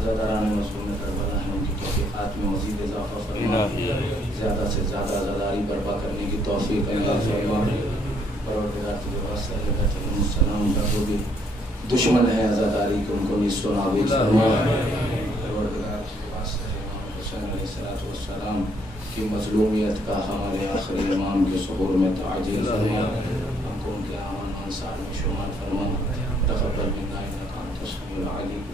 हज़रत मज़लूम करबला है उनकी तौफ़ीक़ात में मज़ीद इज़ाफ़ा फरमा, ज़्यादा से ज़्यादा आज़ादारी बर्पा करने की तौफ़ीक़ अता फरमा। परवरदिगार तुझे वास्ता है सलाम का जो भी दुश्मन है आज़ादारी के उनको निस्सो नाबूद फरमा। परवरदिगार तुझे वास्ता है इमाम हुसैन अलैहिस्सलाम की मज़लूमियत का हमारे आखिरी इमाम के ज़ुहूर में ताजील फरमा, हमको उनके आन अंसार में शुमार फरमा। तक़ब्बल मिन्ना इन्नका अंतस समीउल अलीम।